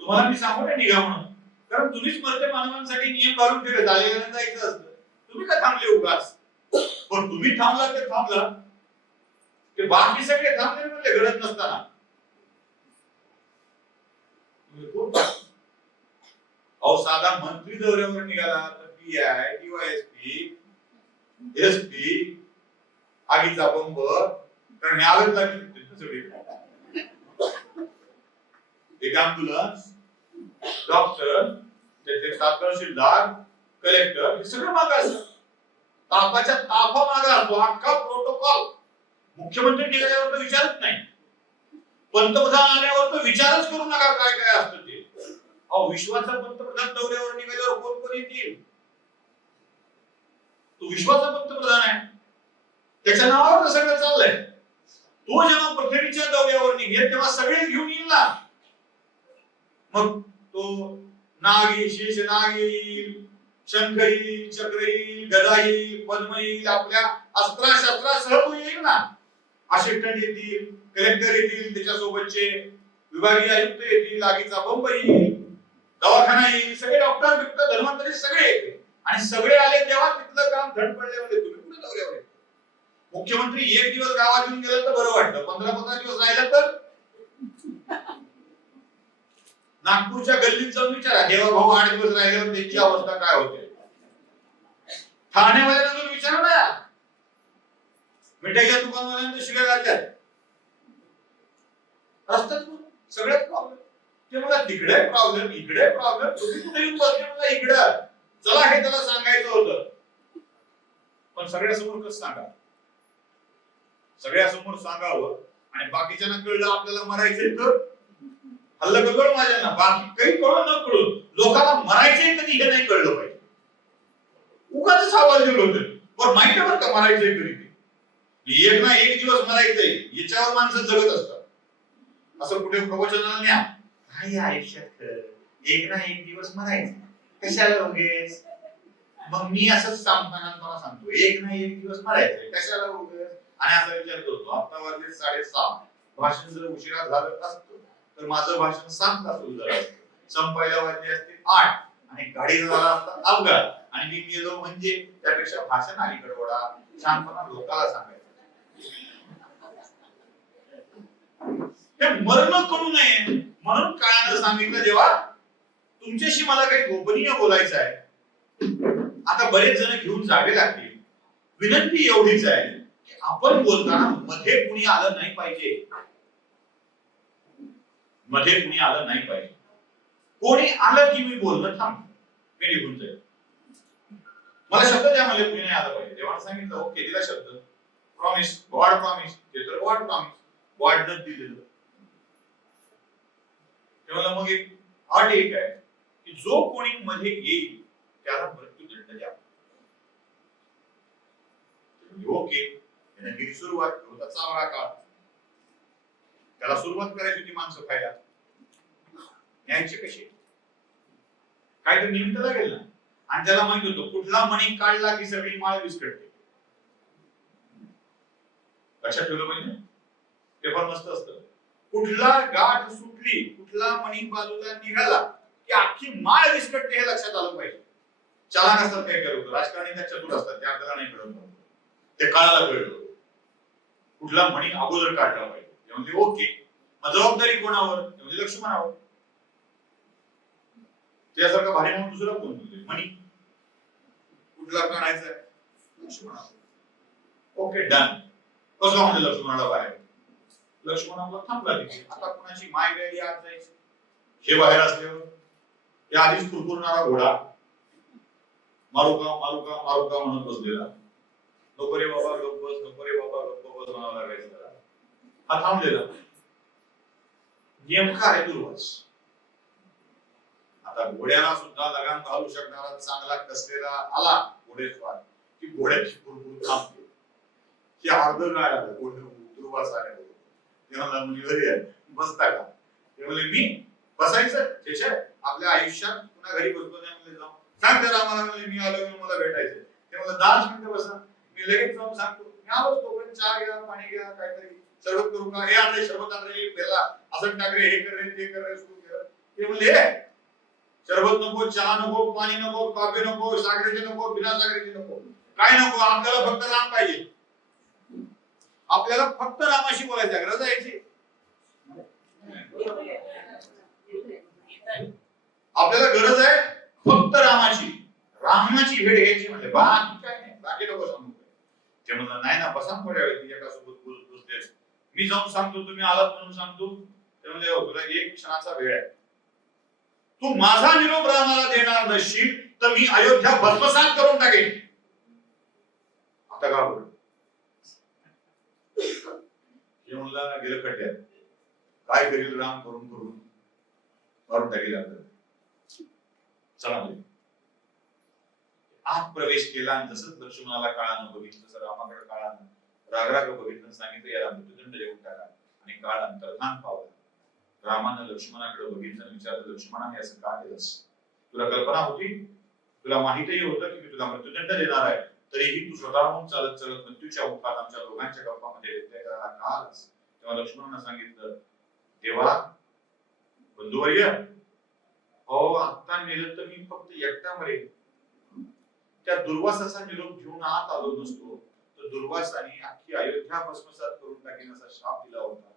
तुम्हाला मी सांगू नाही निघा म्हणून, कारण तुम्हीच मरते मानवांसाठी नियम घालून ठेवले, झालेलं जायचं असतं, तुम्ही का थांबले उगाच? पण तुम्ही थांबला ते थांबला, ते बाकी सगळे थांबले म्हणजे घडत नसताना. अहो साधा मंत्री दौऱ्यावर निघाला तर PI, DYSP, SP, आगीचा बंब तर न्यावेच लागले. एक अँब्युलन्स, डॉक्टर, त्याचे तहसीलदार, कलेक्टर, हे सगळं मागे असतं. तापाच्या ताफा मागे असतो अख्खा प्रोटोकॉल. मुख्यमंत्री निघाल्यावर तर विचारच नाही, पंतप्रधान आल्यावर तर विचारच करू नका काय काय असतं ते. अहो विश्वाचा पंतप्रधान दौऱ्यावर निघाल्यावर कोण कोण येतील? तो विश्वाचा पंतप्रधान आहे, त्याच्या नावावर सगळं चाललंय. तो जेव्हा पृथ्वीच्या दौऱ्यावर निघेल तेव्हा सगळे घेऊन येईल ना. मग तो नाग येईल, शेष नाग येईल, शंख येईल, चक्र येईल, गदा येईल, पद्म येईल, आपल्या अस्त्रा शस्त्रासह तो येईल ना. असिस्टंट येतील, कलेक्टर येतील, त्याच्यासोबतचे विभागीय आयुक्त येतील, आगीचा बंब येईल, दवाखाना येईल, सगळे डॉक्टर बिक्टर धर्मांतरी सगळे येतील. आणि सगळे आले तेव्हा तिथलं काम धड पडल्यामध्ये तुम्ही कुठे दौऱ्यावर येतो? मुख्यमंत्री एक दिवस गावात येऊन गेलं तर बरं वाटतं, 15-15 दिवस राहिलं तर नागपूरच्या गल्लीत जाऊन विचारा, देवा भाऊ 8 दिवस राहिल्यावर त्यांची अवस्था काय होते. ठाणेवाल्यांना जाऊन विचारा ना, मिठाईच्या दुकानवाल्यांना शिव्या घालतात रस्त्यात. सगळ्यात प्रॉब्लेम ते मला तिकडे प्रॉब्लेम, इकडे प्रॉब्लेम, तुम्ही कुठे येऊन बसले मला इकडं. चला हे त्याला सांगायचं होतं, पण सगळ्यासमोर कसं सांगा? सगळ्यासमोर सांगावं आणि बाकीच्यांना कळलं आपल्याला मरायचंय तर हल्ला कळलं माझ्यांना, बाकी काही कळलं न कळलं, लोकांना मरायचंय कधी हे नाही कळलं पाहिजे. उगाच आवाज दिलं होतं, पण माहिती आहे बरं का मरायचंय कधी ते. एक ना एक दिवस मरायचंय याच्यावर माणसं जगत असतात. असं कुठे प्रवचनाला न्या, काही आयुष्यात एक ना एक दिवस मरायचं कशाला उगेच. मग मी असंच सांगताना सांगतो, एक ना एक दिवस मरायचंय कशाला उगेच. आणि असा विचार करतो, आता वाजले 6:30, भाषण जर उशिरा झालं असतं तर माझं भाषण 7 ला सुरू झालं असतं, संपायला वाजले असते 8 आणि गाडी झाला असता अपघात आणि मी गेलो म्हणजे त्यापेक्षा भाषण अलीकडे वळा, शांतपणा लोकांना सांगायचं. हे मरण करू नये म्हणून काळानं सांगितलं, जेव्हा तुमच्याशी मला काही गोपनीय बोलायचं आहे, आता बरेच जण घेऊन जावे लागतील, विनंती एवढीच आहे की आपण बोलताना मध्ये कुणी आलं नाही पाहिजे. मध्ये कुणी आलं नाही पाहिजे. कोणी आलं की मी बोलणं थांब, मी निघून जाईल. मला शब्द द्या म्हणजे कुणी नाही आलं पाहिजे. देवाने सांगितलं ओके दिला शब्द, प्रॉमिस, गॉड प्रॉमिस, ते तर गॉड प्रॉमिस, गॉडनं दिलेलं. तेव्हा मग एक अट एक आहे की जो कोणी मध्ये येईल त्याला मृत्यूदंड द्यावा. ओके, त्याने केली सुरुवात, होता चावरा काळ, त्याला सुरुवात करायची होती माणसं खायला, न्यायचे कसे? काहीतरी निमित्त लागेल ना. आणि त्याला माहित होतं कुठला मणी काढला की सगळी माळ विस्कटते. लक्षात ठेवलं पाहिजे. पेपर मस्त असतं. कुठला गाठ सुटली, कुठला मणी बाजूला निघाला की अख्खी माळ विस्कटते हे लक्षात आलं पाहिजे. चालाक असतात काय काय लोक, राजकारणी त्या चतुर असतात, त्या आपल्याला नाही कळत. ते काळाला कळलं कुठला मणी अगोदर काढला पाहिजे. ते म्हणजे ओके, मग जबाबदारी कोणावर? म्हणजे लक्ष्मणावर. त्यासारखं भारी म्हणून दुसरा कोण बोलतोय? मणी कुठला काढायचा आहे? लक्ष्मणावर. Okay done. कसं म्हणजे लक्ष्मणाला बाहेर? लक्ष्मणाला थांबला तिथे. आता कोणाची माय वेळी आत जायची? हे बाहेर असल्यावर त्या आधीच कुरकुरणारा घोडा मारू का मारू का मारू का म्हणत बसलेला. नको रे बाबा गप्प बस, नको रे बाबा गप्प बस म्हणावं लागायचं. हा थांबलेला. नेमका आहे दुर्वास. आता घोड्याला सुद्धा लगाम घालू शकणारा चांगला कसलेला आला घोडेस्वार की घोड्याची कुरकुर थांबते. की अर्ध काय आलं घोडे दुर्वास आले. ते म्हणला मुलीवरी आहे बसता का? ते म्हणले मी बसायचं त्याच्या आपल्या आयुष्यात पुन्हा घरी बसलो नाही म्हणले जाऊ सांग त्याला आम्हाला म्हणले मी आलो मला भेटायचं. ते म्हणलं 10 मिनिटं बसा मी लगेच जाऊन सांगतो. मी आलो तोपर्यंत चहा घ्या पाणी घ्या काहीतरी सरबत करू का? हे आणले सरबत आणले पेला असं टाक रे हे कर रे ते कर रे सुरू कर. ते म्हणले सरबत नको, चहा नको, पाणी नको, कॉफी नको, साखरेचे नको, बिना साखरेचे नको, काय नको. आपल्याला फक्त राम पाहिजे. आपल्याला फक्त रामाशी बोलायचं. गरज आहे याची. आपल्याला गरज आहे फक्त रामाची. रामाची भेट घ्यायची म्हणजे बाकी काय नाही. बाकी नको सांगू. ते म्हणलं नाही ना बसा थोड्या वेळ एका सोबत बोलते. मी जाऊन सांगतो तुम्ही आलात म्हणून सांगतो. ते म्हणले हो तुला एक क्षणाचा वेळ आहे. तू माझा निरोप रामाला देणार नसशील तर मी अयोध्या भस्मसात करून टाकेन. आता का बोल हे म्हणला गेलं खड्ड्यात. काय करील राम करून करून मारून टाकेल आपल्याला. चला आत प्रवेश केला आणि जसंच लक्ष्मणाला काळानं बघितलं तसं रामाकडे काळानं रागराग बघितलं सांगितलं याला मृत्युदंड देऊन टाका. आणि काळ अंतर्धान पावला. रामानं लक्ष्मणाकडे बघितलं आणि विचारलं लक्ष्मणाने असं का केलंस? तुला कल्पना होती? तुला माहितही होतं की मी तुला मृत्युदंड देणार आहे तरीही तू स्वतःहून चालत चालत मृत्यूच्या मुखात आमच्या दोघांच्या गप्पामध्ये व्यत्यय करायला का आलास? तेव्हा लक्ष्मणानं सांगितलं देवा बंधुवर्य हो आता मेलं तर मी फक्त एकटा मरेन. त्या दुर्वासाचा निरोप घेऊन आत आलो नसतो तर दुर्वासाने अख्खी अयोध्या भस्मसात करून टाकेन असा शाप दिला होता.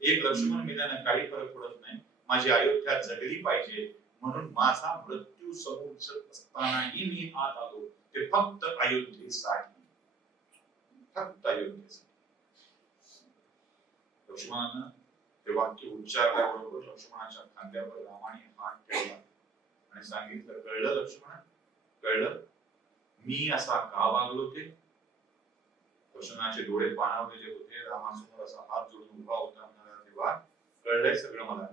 एक लक्ष्मण मेल्यानं काही फरक पडत नाही. माझी अयोध्या जगली पाहिजे म्हणून माझा मृत्यू समोर असतानाही मी आत आलो. ते फक्त अयोध्येसाठी. फक्त अयोध्येसाठी. लक्ष्मणानं ते वाक्य उच्चारल्याबरोबर लक्ष्मणाच्या खांद्यावर रामाने हात ठेवला आणि सांगितलं कळलं लक्ष्मण? कळलं मी असा का वागलो ते? लक्ष्मणाचे डोळे पाणावलेले होते. रामासमोर असा हात जोडून उभा होता. म्हणाला देवा कळलंय सगळं मला.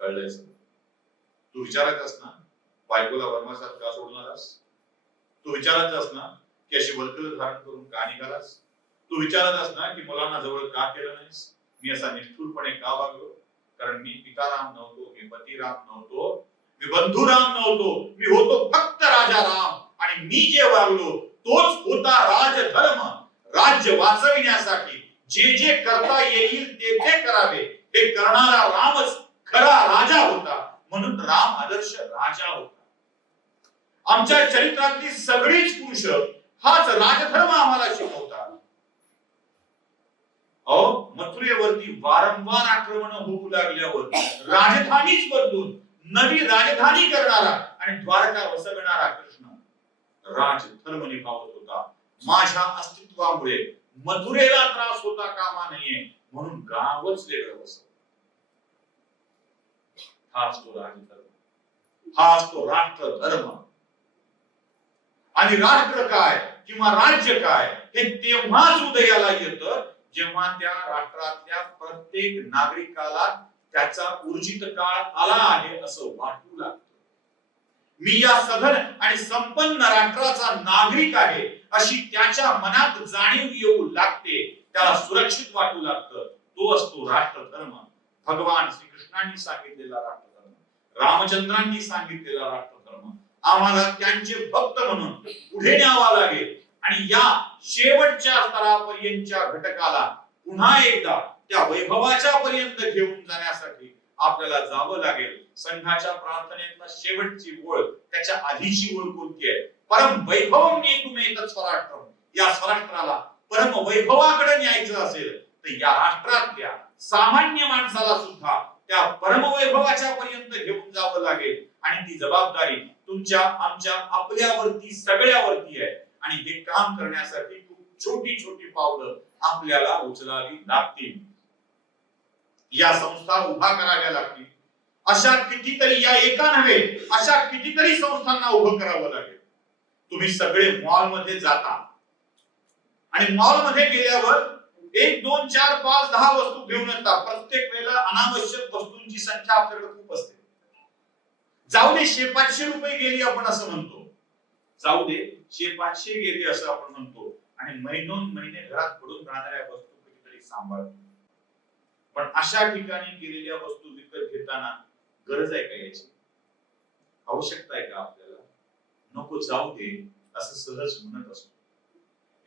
कळलंय सगळं. तू विचारायचास ना बायकोला वनवासात का सोडणारास? तू विचारायचास ना की अशी वल्कल धारण करून का निघालास? तू विचारायचास ना की मुलांना जवळ का केलं नाहीस? मी असा निष्ठुरपणे का वागलो? कारण मी पिताराम नव्हतो, मी पतिराम नव्हतो, मी बंधुराम नव्हतो, मी होतो फक्त राजा राम. आणि मी जे वागलो तोच होता राजधर्म. राज्य वाचविण्यासाठी जे जे करता येईल ते ते करावे हे करणारा रामच खरा राजा होता. म्हणून राम आदर्श राजा होता. आमच्या चरित्रातली सगळीच पुरुष हाच राजधर्म आम्हाला शिकवतात. मथुरेवरती वारंवार आक्रमण होऊ लागल्यावर राजधानीच बदलून नवी राजधानी करणारा आणि द्वारका वसविणारा कृष्ण राजधर्म निभावत होता. माझ्या अस्तित्वामुळे मथुरेला त्रास होता कामा नये म्हणून गावच वेगळं बसवलं. हाच तो राजधर्म. हाच तो राष्ट्र धर्म. आणि राष्ट्र काय किंवा राज्य काय हे तेव्हाच उदयाला येतं जेव्हा त्या राष्ट्रातल्या प्रत्येक नागरिकाला त्याचा ऊर्जित काळ आला आहे असं वाटू लागतं. मी या सधन आणि संपन्न राष्ट्राचा नागरिक आहे अशी त्याच्या मनात जाणीव येऊ लागते. त्याला सुरक्षित वाटू लागतं. तो असतो राष्ट्रधर्म. भगवान श्रीकृष्णांनी सांगितलेला राष्ट्रधर्म, रामचंद्रांनी सांगितलेला राष्ट्रधर्म आम्हाला त्यांचे भक्त म्हणून पुढे न्यावा लागेल. आणि या शेवटच्या स्तरापर्यंतच्या घटकाला पुन्हा एकदा त्या वैभवाच्या पर्यंत घेऊन जाण्यासाठी आपल्याला जावं लागेल. संघाच्या प्रार्थनेतला शेवटची ओळ, त्याच्या आधीची ओळ कोणती आहे? परम वैभवम नेतुमेतत् स्वराष्ट्रम. या स्वराष्ट्राला परम वैभवाकडे न्यायचं असेल तर या राष्ट्रातल्या सामान्य माणसाला सुद्धा त्या परम वैभवाच्या पर्यंत घेऊन जावं लागेल. आणि ती जबाबदारी तुमच्या, आमच्या, आपल्यावरती, सगळ्यावरती आहे. आणि हे काम करण्यासाठी खूप छोटी छोटी पावलं आपल्याला उचलावी लागतील. या संस्था उभा कराव्या लागतील. अशा कितीतरी, या एका नव्हे अशा कितीतरी संस्थांना उभं करावं लागेल. तुम्ही सगळे मॉल मध्ये जाता आणि मॉल मध्ये गेल्यावर 1, 2, 4, 5, 10 वस्तू घेऊन येतात. प्रत्येक वेळेला अनावश्यक वस्तूंची संख्या आपल्याकडे खूप असते. जाऊ दे 100-500 रुपये गेली आपण असं म्हणतो, जाऊ दे 100-500 गेली असं आपण म्हणतो, आणि महिने घरात पडून राहणाऱ्या वस्तू कधीतरी सांभाळतो. पण अशा ठिकाणी गेलेल्या वस्तू विकत घेताना गरज आहे का याची? आवश्यकता आहे का आपल्याला? नको, जाऊ दे असं सहज म्हणत असतो.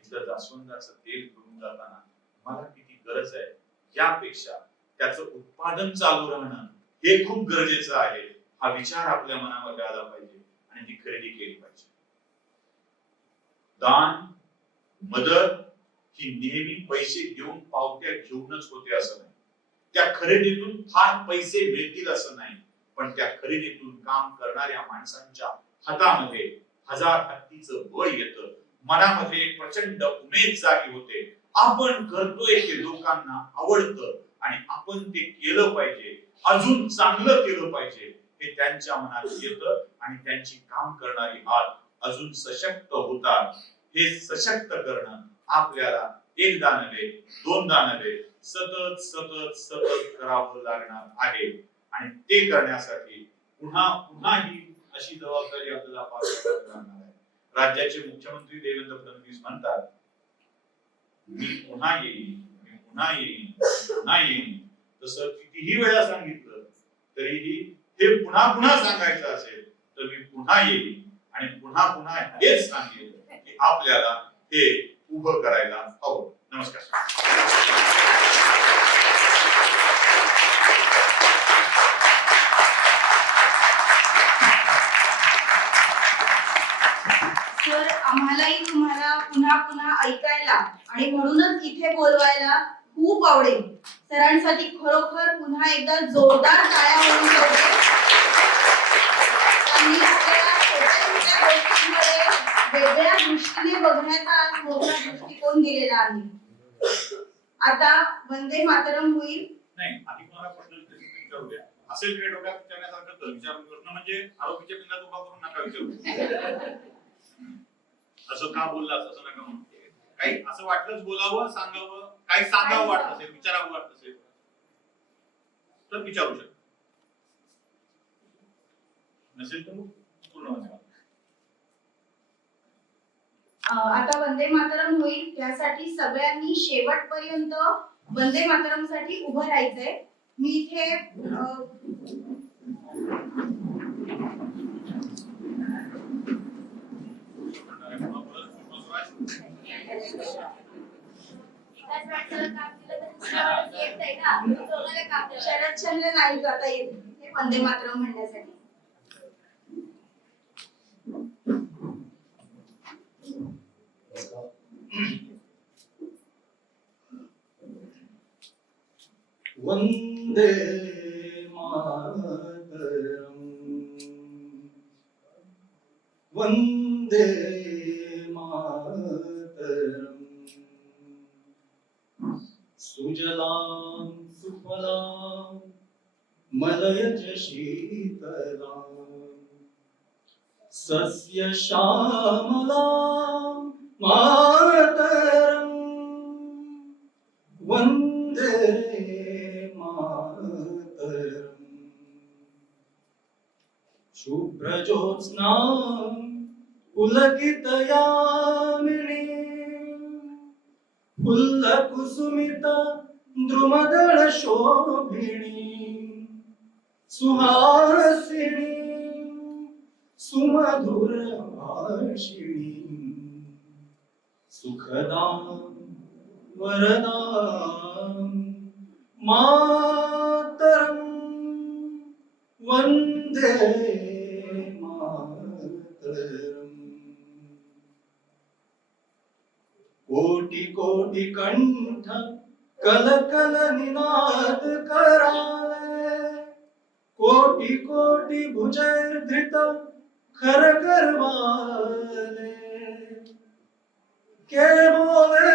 इथं जास्वंदाचं तेल घेऊन जाताना मला किती गरज आहे यापेक्षा त्याचं उत्पादन चालू राहणं हे खूप गरजेचं आहे. हा विचार आपल्या मनामध्ये आला पाहिजे आणि ती खरेदी केली पाहिजे. दान, मदत ही नेहमी पैसे देऊन, पावत्या घेऊनच होते असं नाही. त्या खरेदीतून फार पैसे मिळतील असं नाही, पण त्या खरेदीतून काम करणाऱ्या माणसांच्या हातामध्ये 1000 हत्तीचं बळ येतं. मनामध्ये एक प्रचंड उमेद जागी होते. आपण करतोय ते लोकांना आवडतं आणि आपण ते केलं पाहिजे, अजून चांगलं केलं पाहिजे हे त्यांच्या मनात येतं आणि त्यांची काम करणारी हात अजून सशक्त होतात. हे सशक्त करणं आपल्याला एकदा नव्हे, दोनदा नव्हे, सतत सतत सतत करावं लागणार आहे. आणि ते करण्यासाठी पुन्हा पुन्हा ही अशी जबाबदारी आपल्याला पार पाडावी लागणार आहे. राज्याचे मुख्यमंत्री देवेंद्र फडणवीस म्हणतात, मी पुन्हा येईन, मी पुन्हा येईन, पुन्हा येईन. तसं कितीही वेळा सांगितलं तरीही हे पुन्हा पुन्हा सांगायचं असेल तर मी पुन्हा येईन आणि पुन्हा पुन्हा हेच सांगेन की आपल्याला हे उभं करायला हवं. नमस्कार. सर, आम्हालाही तुम्हाला पुन्हा पुन्हा ऐकायला आणि म्हणूनच इथे बोलवायला खूप आवडेल. सरांसाठी खरोखर पुन्हा एकदा जोरदार टाळ्या होऊन जाऊ. त्यांनी आपल्याला छोट्या छोट्या गोष्टींमध्ये वेगळ्या दृष्टीने बघण्याचा आज मोठा दृष्टिकोन दिलेला आहे. आता वंदे मातरम होईल. नाही, आधी मला प्रश्न विचारूया. असेल काही डोक्यात विचारण्यासारखं तर विचारून प्रश्न म्हणजे आरोपीच्या पिंडात उभा करून नका विचारू. असं का बोललास असं नका म्हणू. काही असं वाटलंच बोलावं, सांगावं, काही सांगावं वाटत असेल, विचारावं वाटत असेल तर विचारू शकतो. नसेल तर मग पूर्ण वाचा. आता वंदे मातरम होईल, त्यासाठी सगळ्यांनी शेवटपर्यंत वंदे मातरम साठी उभं राहायचंय. मी इथे शरदचंद्र नाही जाता येत हे वंदे मातरम म्हणण्यासाठी. वंदे मातरम, वंदे मातरम. सुजलां सुफलां मलयज शीतलां सस्य श्यामलां मातरम. वंदे मातरम. शुभ्रज्योत्स्नां पुलकितयामिनीं फुल्लकुसुमित द्रुमदल शोभिनी सुहासिनी सुमधुर भाषिणी सुखदां वरदां मातरं वन्दे मातरम्। कोटि कोटि कंठ कल कल निनाद करावे, कोटि कोटि भुजैर्धृत खर करवाले। के बोले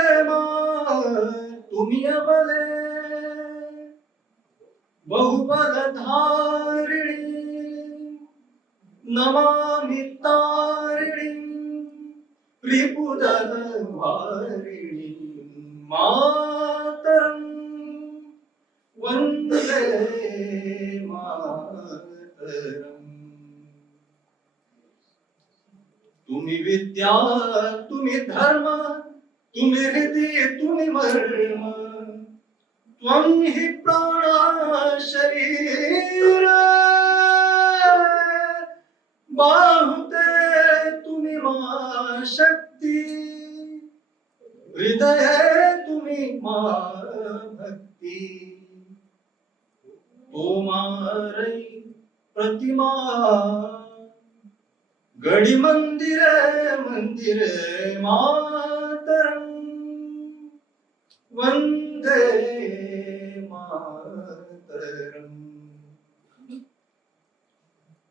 तुम्ही अबले, बहुबल धारिणी नमामि तारिणी, रिपुदल वारिणी मातरं वन्दे मातरम्। तुम्ही विद्या तुम्ही धर्म तुम्ही हृदय तुम्ही मर्म, त्वं हि प्राण शरीर बाहुते तुम्ही मा शक्ती, हृदय तुम्ही मा भक्ती। ओमारै प्रतिमा गडी मंदिर मंदिर मातरं वन्दे मातरम्।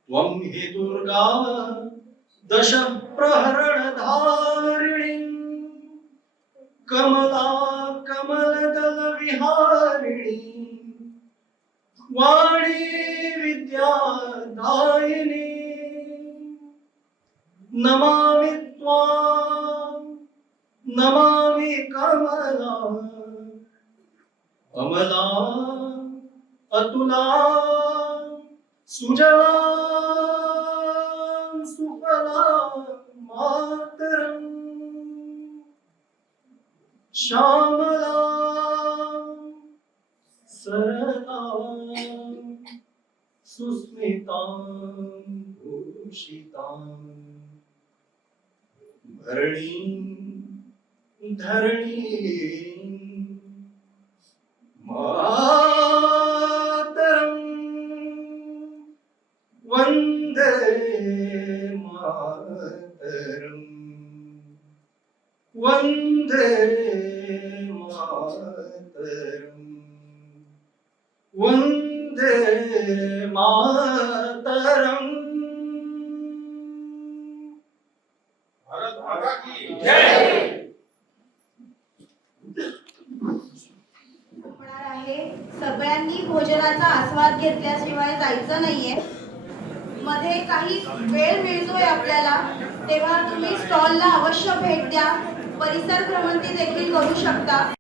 त्वं हि दुर्गा दश प्रहरण धारिणी, कमला कमलदल विहारिणी, वाणी विद्या दायिनी। नमामि त्वां नमामि कमला, अमला अतुला सुजला सुफला मातरं, श्यामला सरला सुस्मिता भूषिता, भरणी धरणी मातरं वन्दे मातरं वन्दे मातरं वन्दे मातरम्। भारत माता की जय। होणार आहे, सगळ्यांनी भोजनाचा आस्वाद घेतल्याशिवाय जायचं नाहीये। मध्ये काही वेळ मिळतोय आपल्याला, तेव्हा तुम्ही स्टॉलला अवश्य भेट द्या, परिसर भ्रमंती देखील करू शकता।